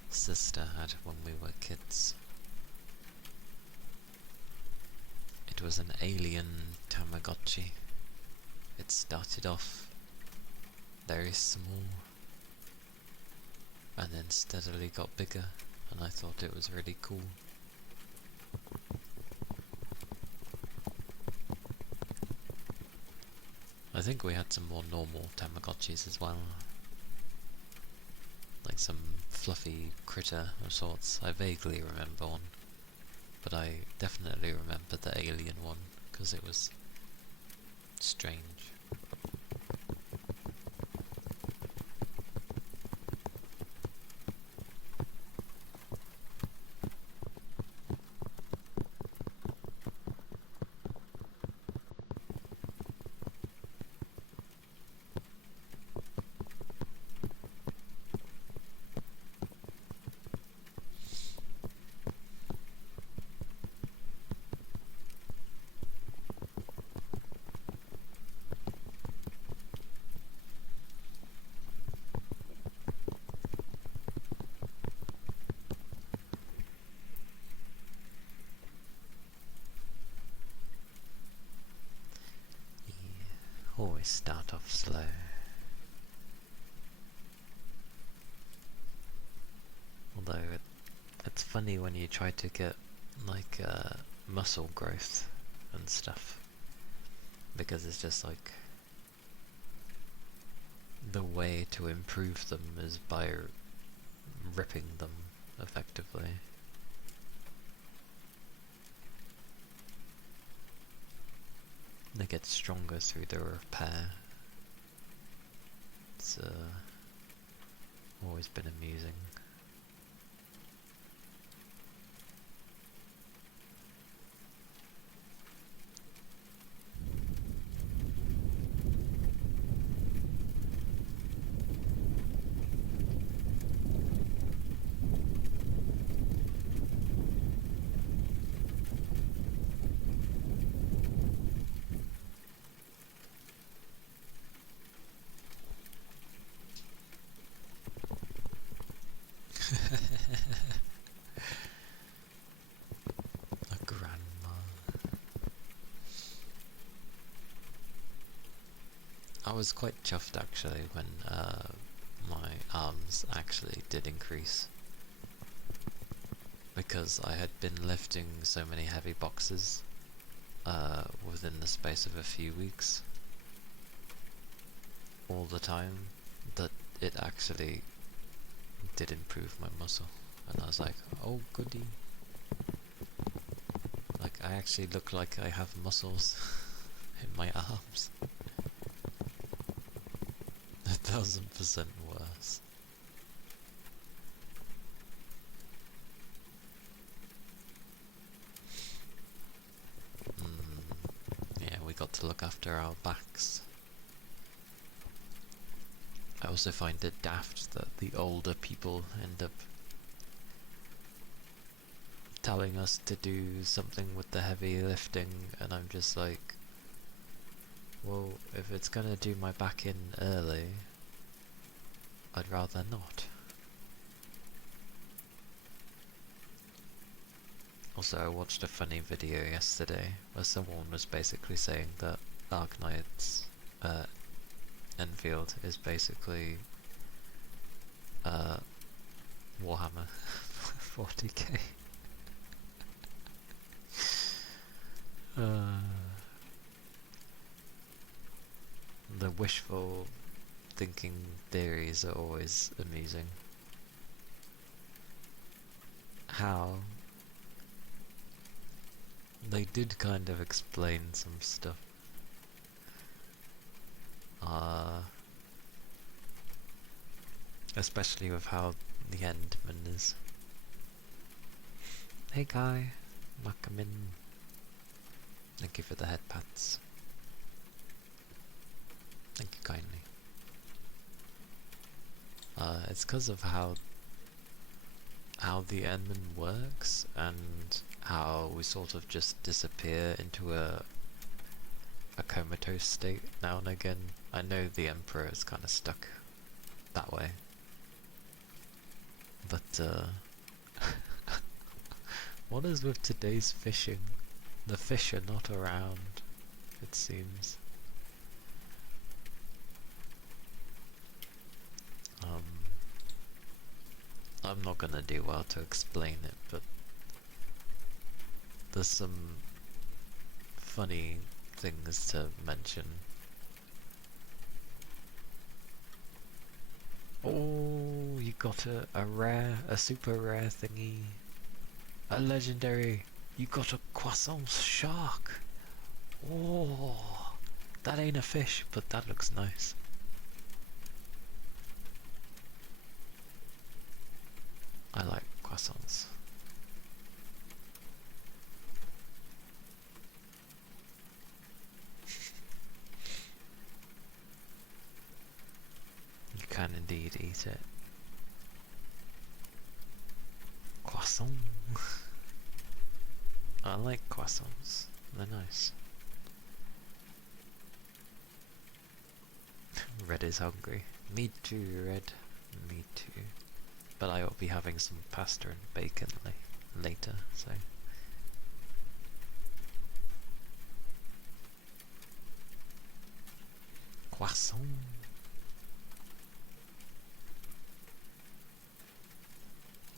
sister had when we were kids. It was an alien Tamagotchi. It started off very small and then steadily got bigger, and I thought it was really cool. I think we had some more normal Tamagotchis as well. like some fluffy critter of sorts. I vaguely remember one, but I definitely remember the alien one because it was strange. Always start off slow. Although it's funny when you try to get like muscle growth and stuff, because it's just like the way to improve them is by ripping them effectively. They get stronger through the repair. It's always been amusing. A grandma. I was quite chuffed actually when my arms actually did increase, because I had been lifting so many heavy boxes within the space of a few weeks all the time, that it actually did improve my muscle, and I was like, oh goody, like I actually look like I have muscles in my arms. 1,000% worse. Yeah, we got to look after our backs. I also find it daft that the older people end up telling us to do something with the heavy lifting, and I'm just like, well, if it's gonna do my back in early, I'd rather not. Also, I watched a funny video yesterday where someone was basically saying that Arknight's Enfield is basically Warhammer 40k. The wishful thinking theories are always amusing. How they did kind of explain some stuff. Especially with how the Endman is. Hey guy, welcome in. Thank you for the head pats. Thank you kindly. It's because of how the Endman works, and how we sort of just disappear into a comatose state now and again. I know the Emperor is kind of stuck that way, but what is with today's fishing? The fish are not around, it seems. I'm not gonna do well to explain it, but there's some funny things to mention. Oh, you got a super rare thingy. A legendary. You got a croissant shark. Oh, that ain't a fish, but that looks nice. I like croissants. You can indeed eat it. Croissant. I like croissants. They're nice. Red is hungry. Me too, Red. Me too. But I will be having some pasta and bacon later, so... Croissant.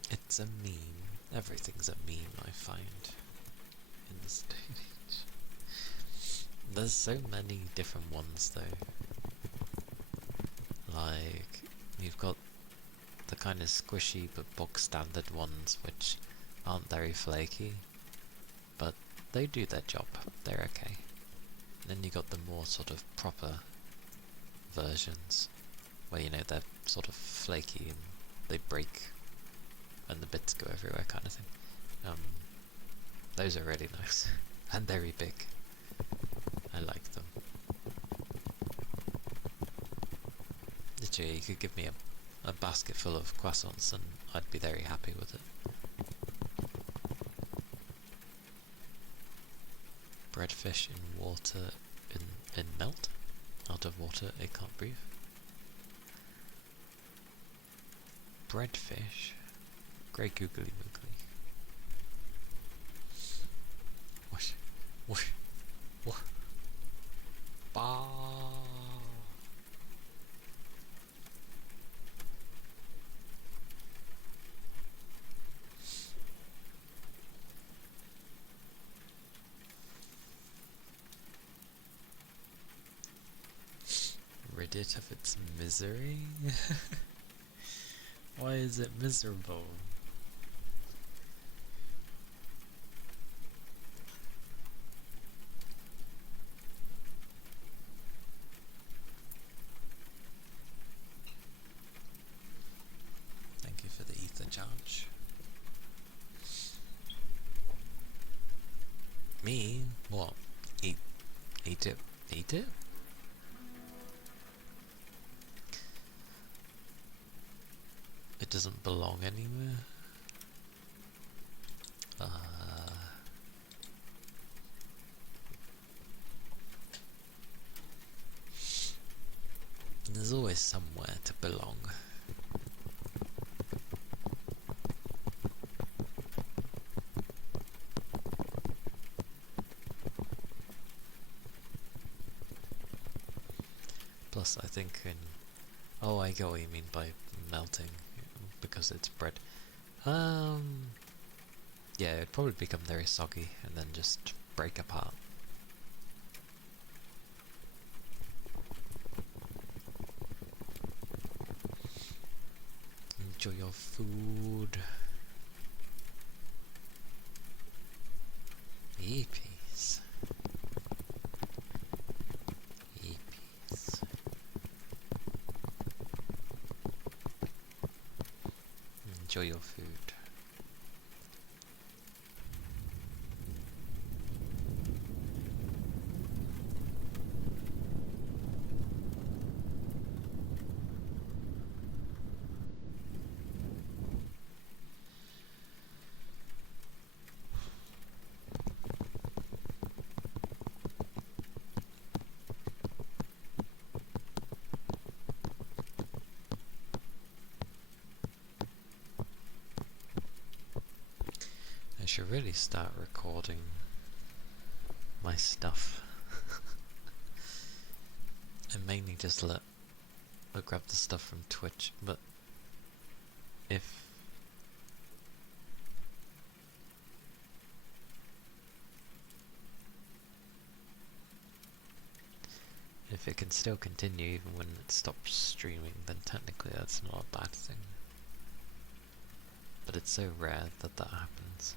It's a meme. Everything's a meme, I find, in this day and age. There's so many different ones, though. Like, you've got the kind of squishy but bog standard ones, which aren't very flaky, but they do their job. They're okay. And then you got the more sort of proper versions, where, you know, they're sort of flaky and they break and the bits go everywhere kind of thing. Those are really nice and very big. I like them. Literally, you could give me a basket full of croissants and I'd be very happy with it. Breadfish in water, in melt? Out of water, it can't breathe. Breadfish? Great googly moogly. Whoosh, whoosh, whoosh. Bah. Rid it of its misery? Why is it miserable? Thank you for the ether charge. Me? What? Eat it? Eat it? It doesn't belong anywhere. There's always somewhere to belong. Plus, I think oh, I get what you mean by melting, because it's bread. Yeah, it'd probably become very soggy and then just break apart. Enjoy your food. Yippies. Yippies. Enjoy your food. I should really start recording my stuff. And mainly just I'll grab the stuff from Twitch, but if it can still continue even when it stops streaming, then technically that's not a bad thing. but it's so rare that that happens.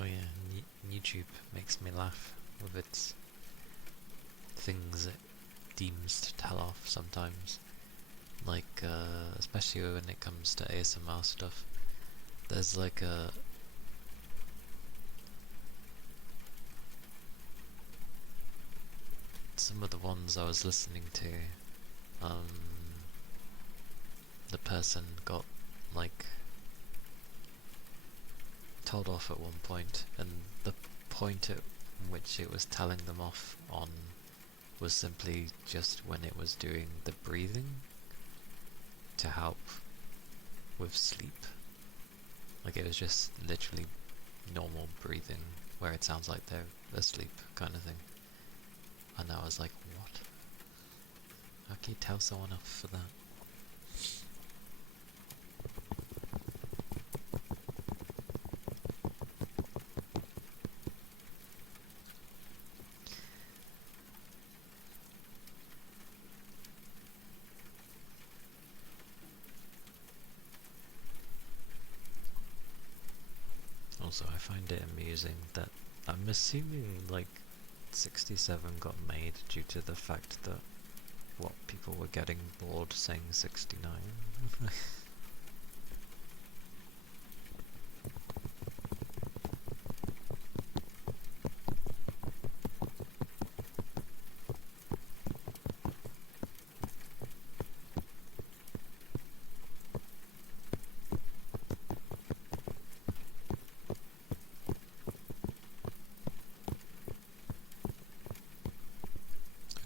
Oh yeah, YouTube makes me laugh with its things it deems to tell off sometimes. Like, especially when it comes to ASMR stuff. There's like some of the ones I was listening to, the person got, like, told off at one point, and the point at which it was telling them off on was simply just when it was doing the breathing to help with sleep. Like, it was just literally normal breathing where it sounds like they're asleep kind of thing. And I was like, what? How can you tell someone off for that? Also, I find it amusing that I'm assuming like 67 got made due to the fact that what people were getting bored saying 69.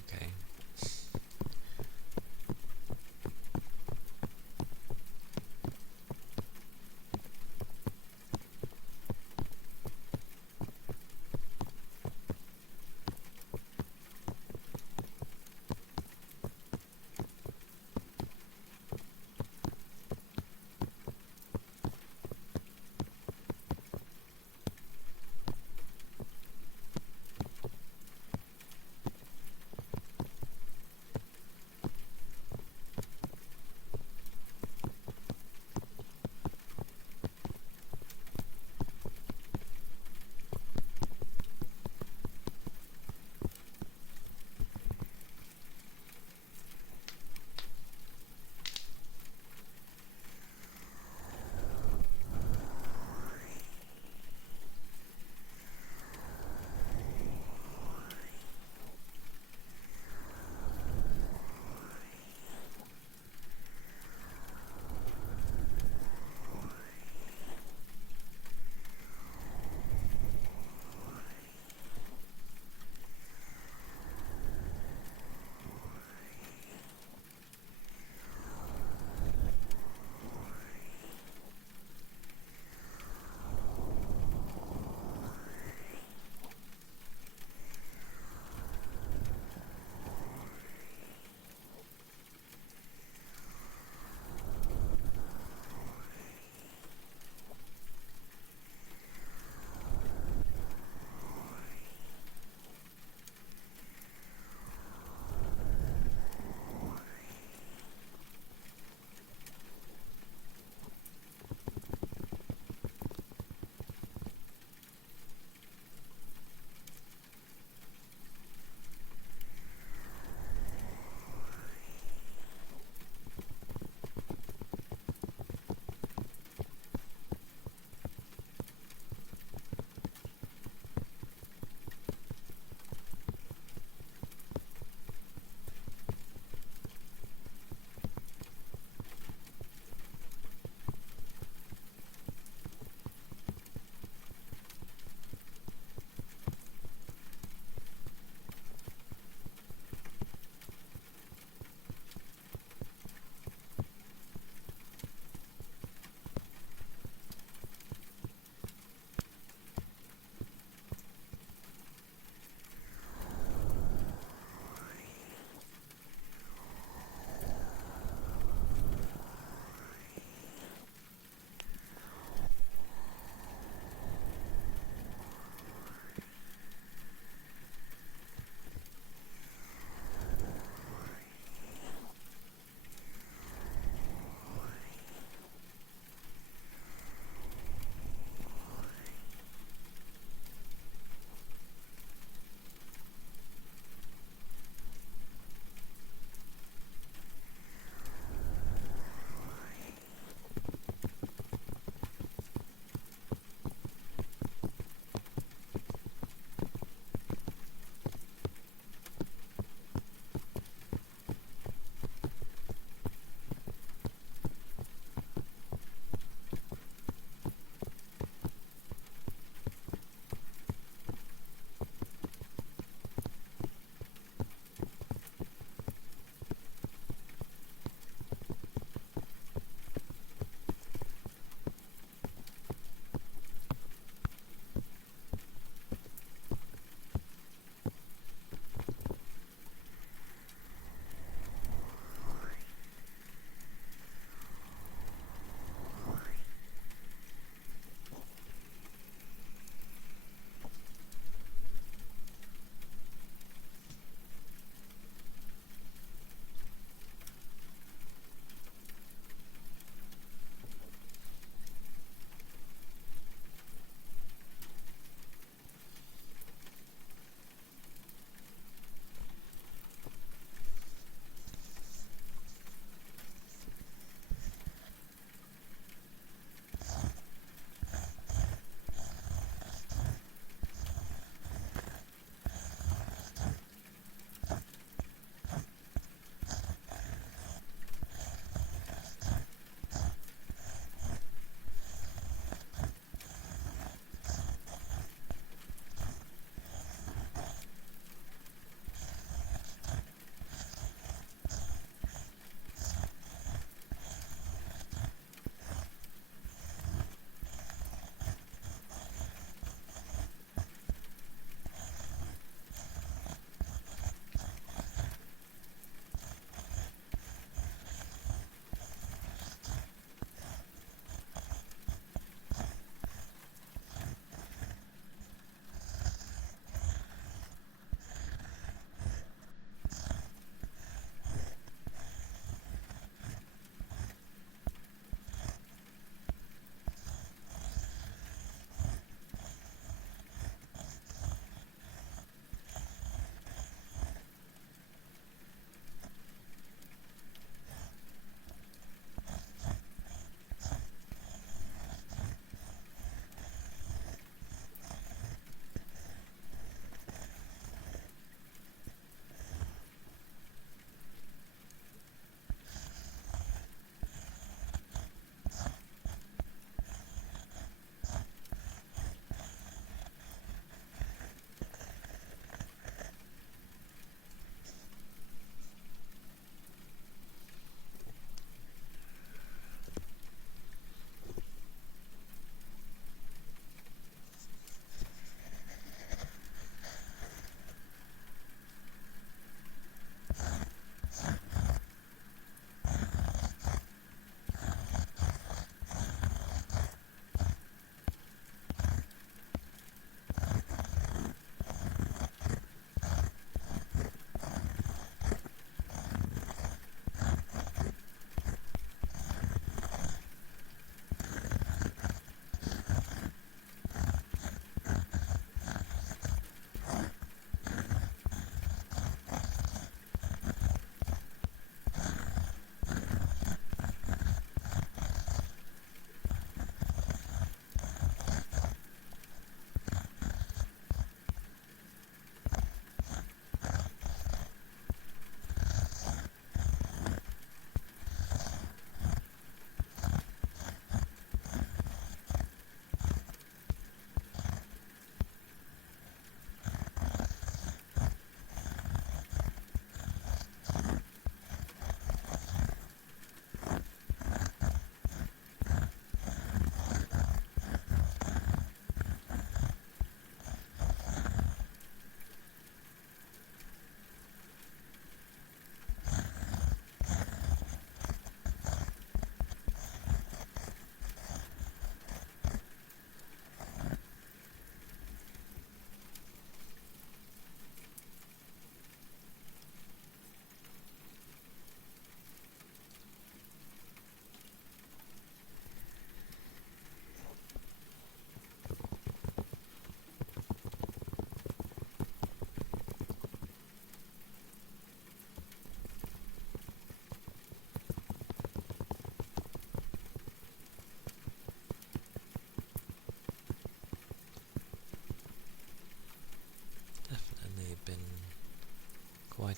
Okay.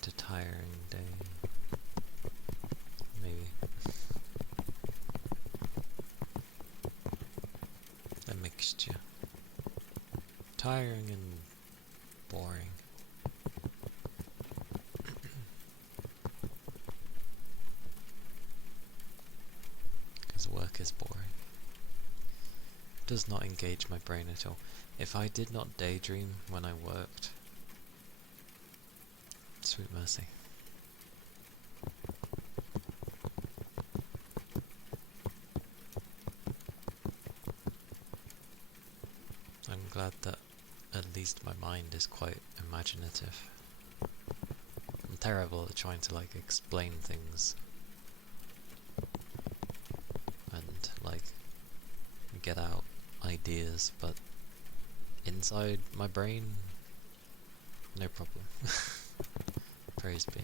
a tiring day. Maybe. A mixture. Tiring and boring. Because work is boring. Does not engage my brain at all. If I did not daydream when I worked, sweet mercy. I'm glad that at least my mind is quite imaginative. I'm terrible at trying to like explain things and like get out ideas, but inside my brain, no problem. Praise be.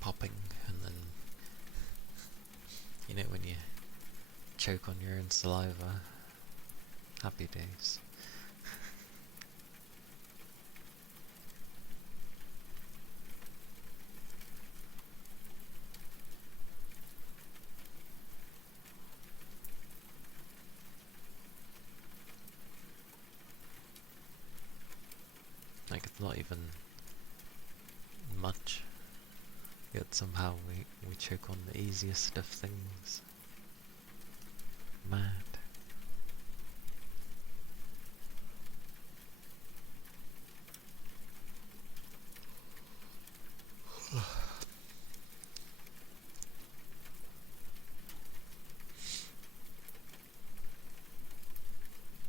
Popping, and then you know when you choke on your own saliva. Happy days. Like it's not even much. Yet somehow we choke on the easiest of things. Mad.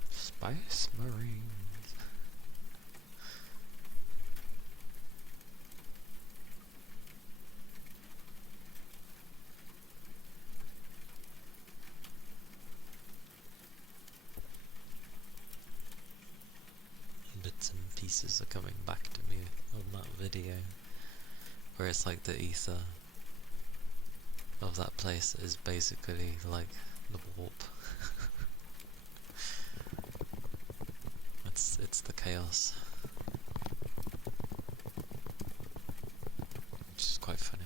Space Marines. pieces are coming back to me on that video, where it's like the ether of that place is basically like the warp. It's the chaos, which is quite funny.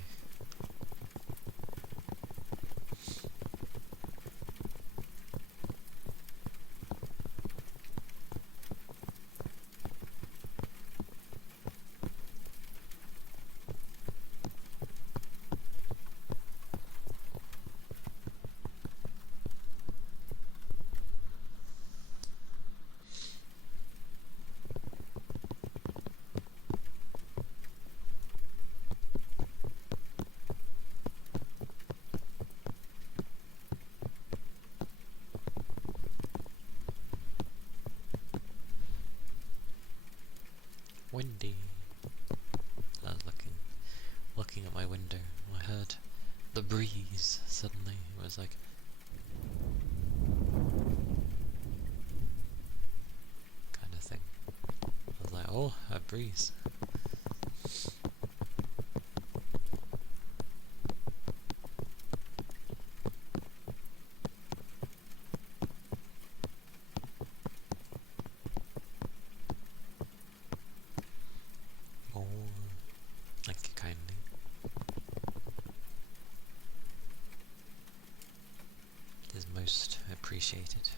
Windy. I was looking at my window. I heard the breeze suddenly. It was like kind of thing. I was like, oh, a breeze. Oh, thank you kindly. It is most appreciated.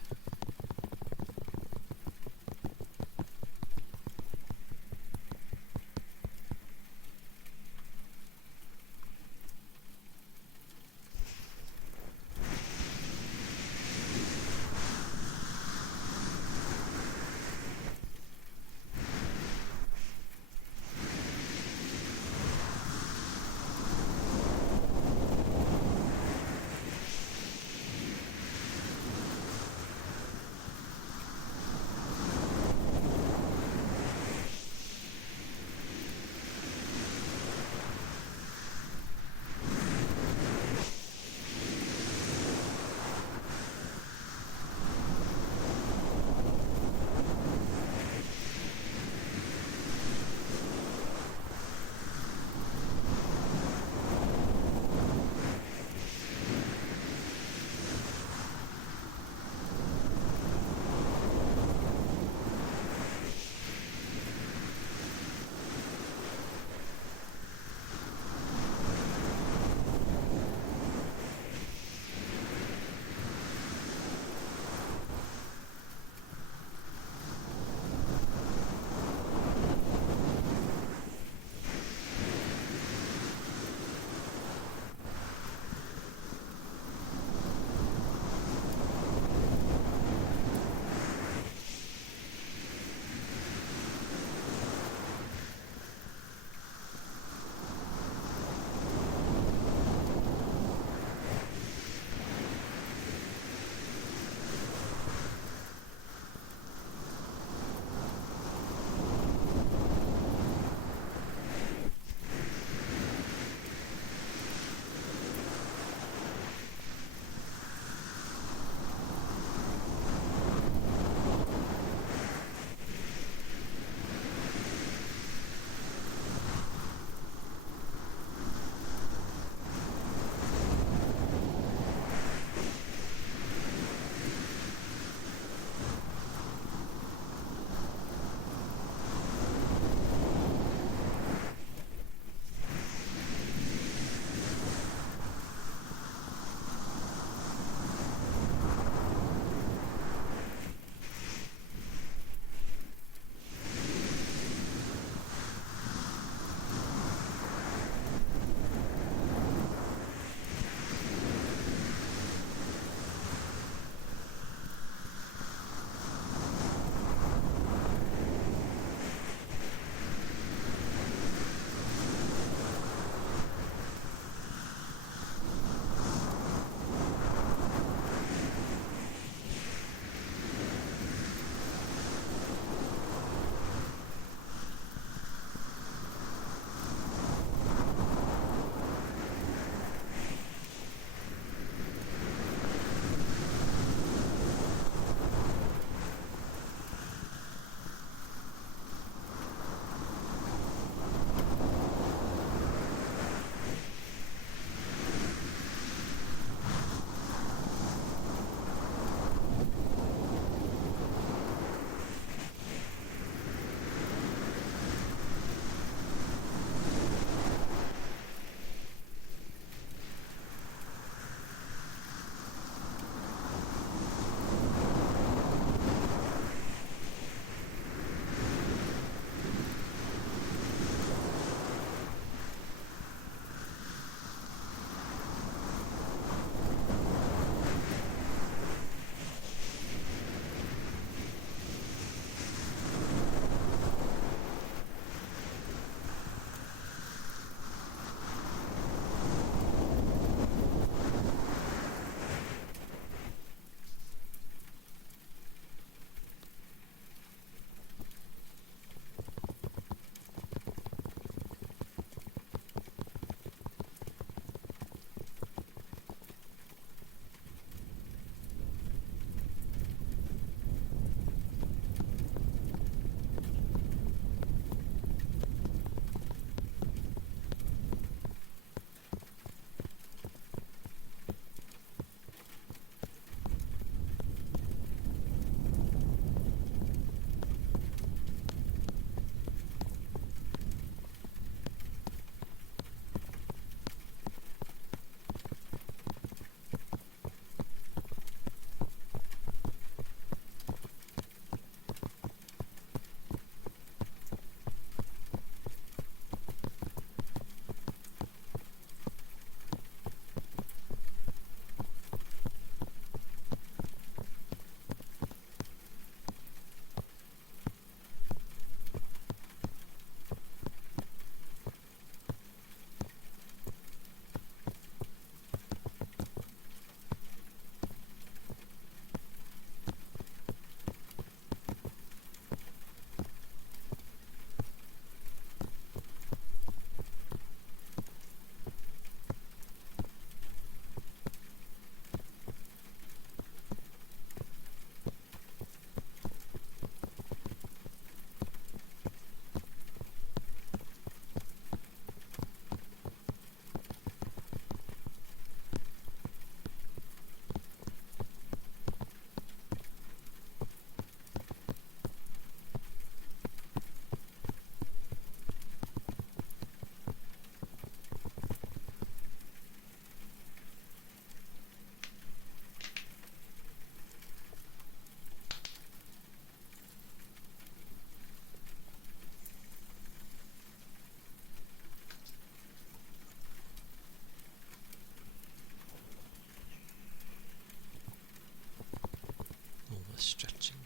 the stretching.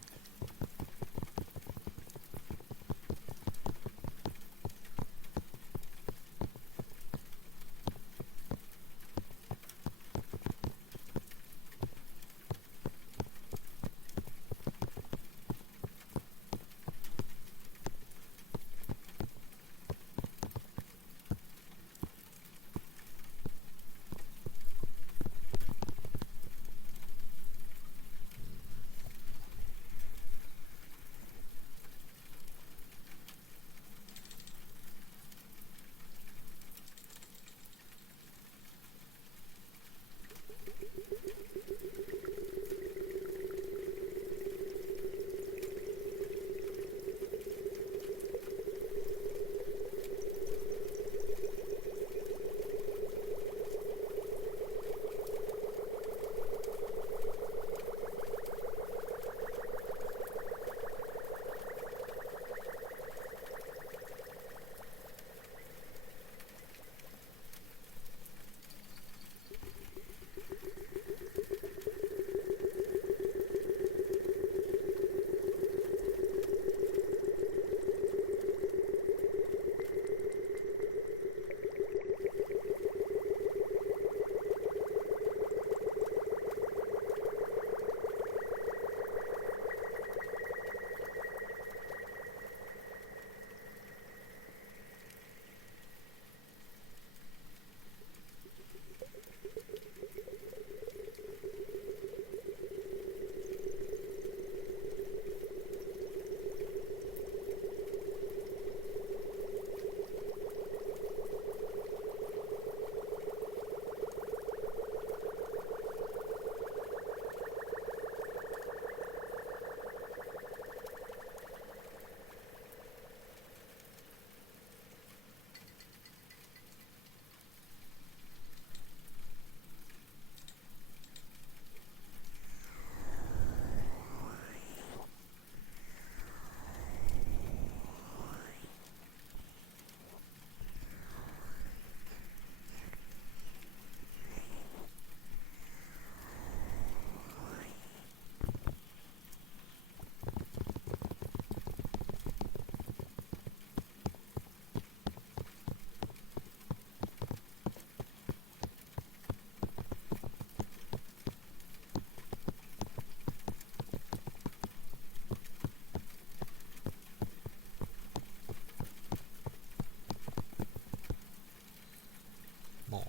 More.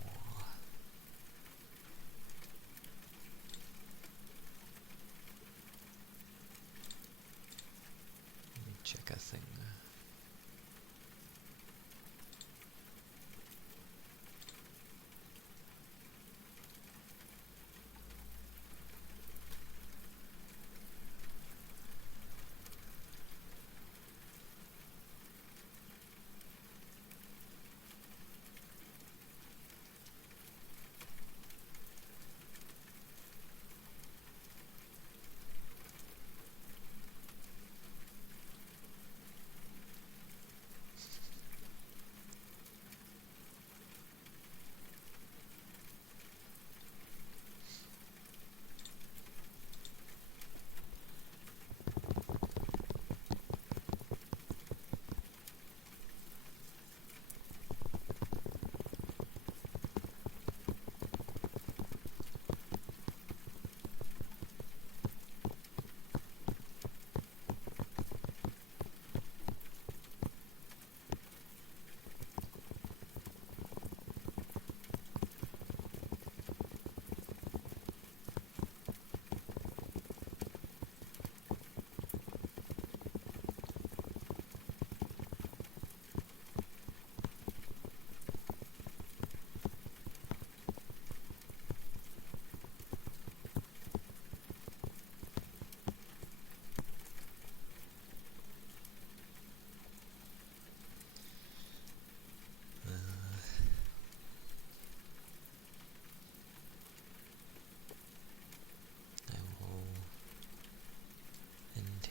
Let me check a thing.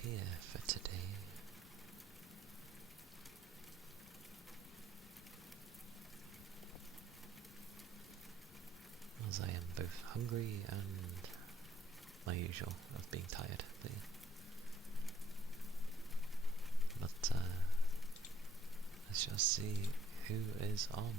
Here for today. As I am both hungry and my usual of being tired. But let's just see who is on.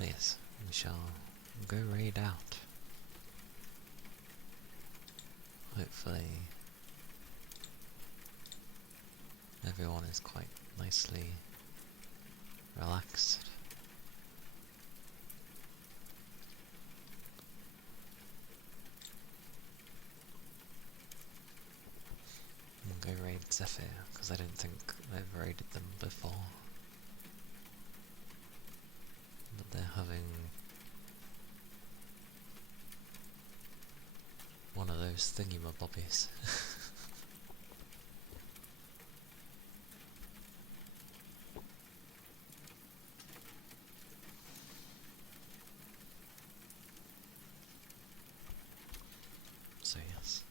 Yes, we shall go raid out. Hopefully everyone is quite nicely relaxed. We'll go raid Zephyr, because I don't think I've raided them before. But they're having one of those thingy-mabobbies. So yes.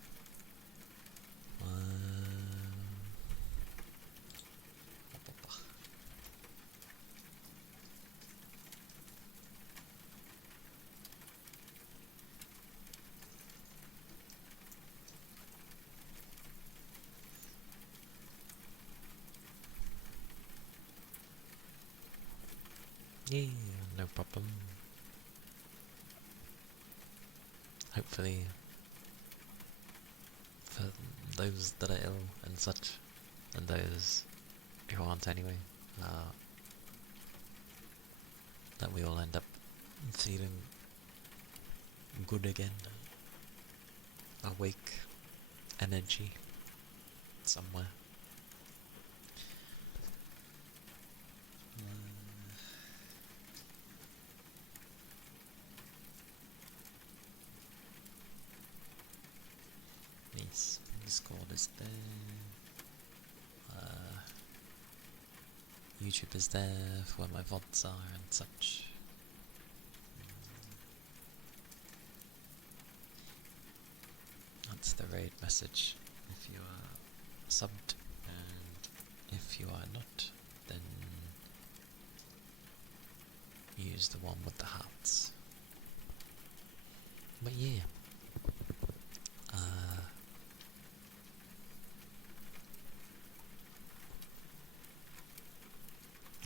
Yeah, no problem. Hopefully, for those that are ill and such, and those who aren't anyway, that we all end up feeling good again. Awake, energy, somewhere. Nice. Discord is there. YouTube is there for where my VODs are and such. That's the raid message. If you are subbed, and if you are not, then use the one with the hearts. But yeah.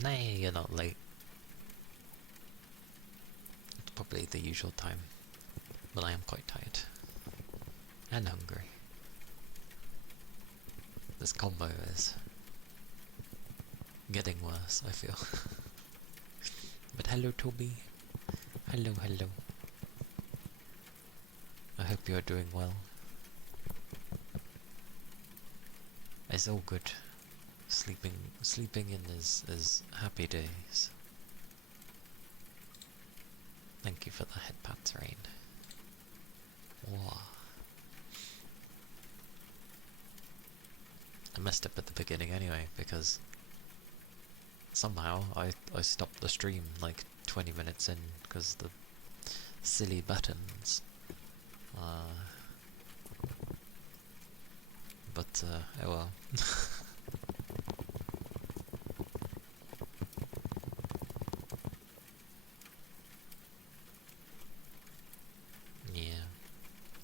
Nay, you're not late. It's probably the usual time, but I am quite tired. And hungry. This combo is getting worse, I feel. But hello, Toby. Hello, hello. I hope you are doing well. It's all good. Sleeping in is happy days. Thank you for the head pats, Rain. Wow. I messed up at the beginning anyway, because somehow I stopped the stream like 20 minutes in, because the silly buttons. But, oh well. Yeah.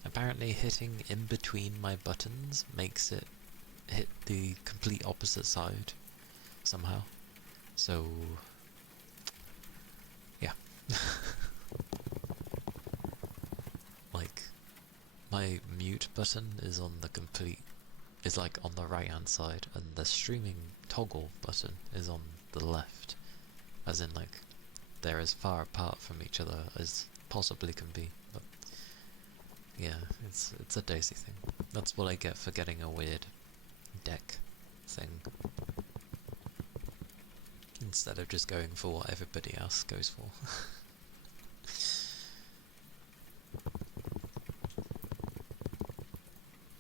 Apparently hitting in between my buttons makes it hit the complete opposite side somehow. So, yeah. Like, my mute button is on the is like on the right hand side, and the streaming toggle button is on the left. As in, like, they're as far apart from each other as possibly can be. But yeah, it's a Daisy thing. That's what I get for getting a weird deck thing. Instead of just going for what everybody else goes for.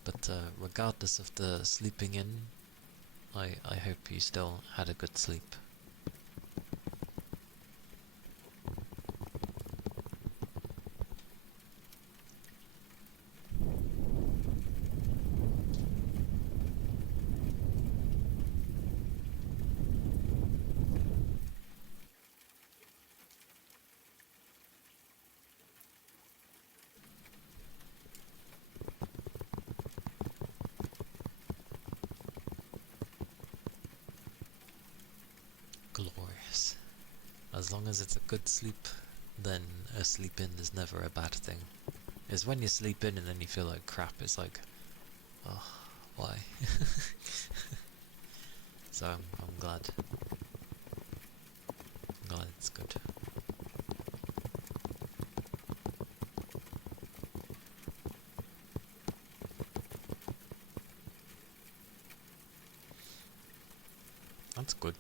But regardless of the sleeping in, I hope you still had a good sleep. Glorious. As long as it's a good sleep, then a sleep in is never a bad thing. It's when you sleep in and then you feel like crap, it's like, oh, why? So I'm glad. I'm glad it's good. That's good.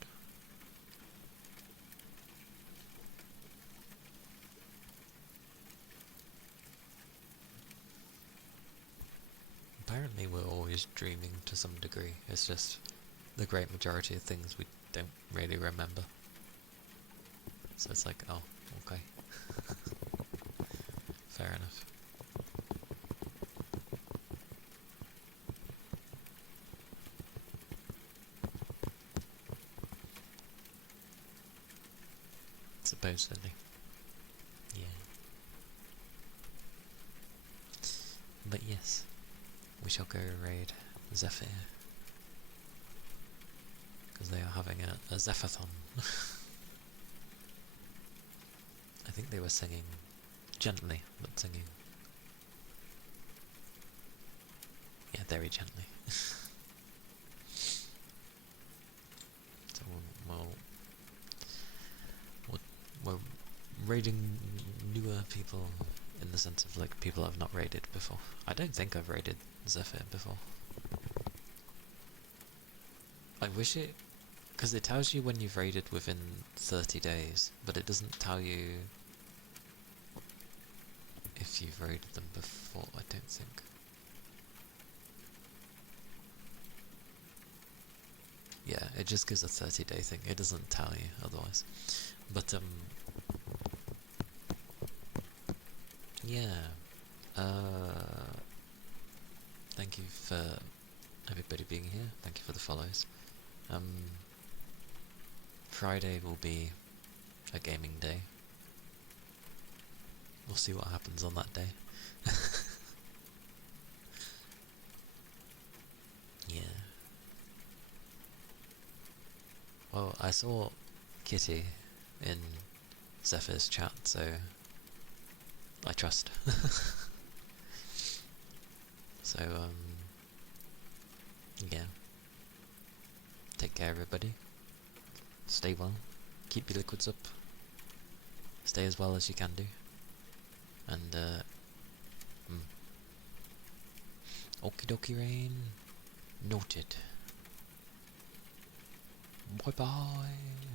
Apparently we're always dreaming to some degree. It's just the great majority of things we don't really remember. So it's like, oh, okay. Fair enough. Supposedly. Yeah. But yes, we shall go raid Zephyr. Because they are having a Zephathon. I think they were singing gently, but singing. Yeah, very gently. So we're raiding newer people in the sense of like people I've not raided before. I don't think I've raided Zephyr before. I wish it, because it tells you when you've raided within 30 days, but it doesn't tell you if you've raided them before, I don't think. Yeah, it just gives a 30-day thing, it doesn't tell you otherwise. But, yeah, thank you for everybody being here, thank you for the follows. Friday will be a gaming day. We'll see what happens on that day. Yeah. Well, I saw Kitty in Zephyr's chat, so I trust. So, yeah. Take care, everybody. Stay well. Keep your liquids up. Stay as well as you can do. And, okie dokie rain. Noted. Bye bye.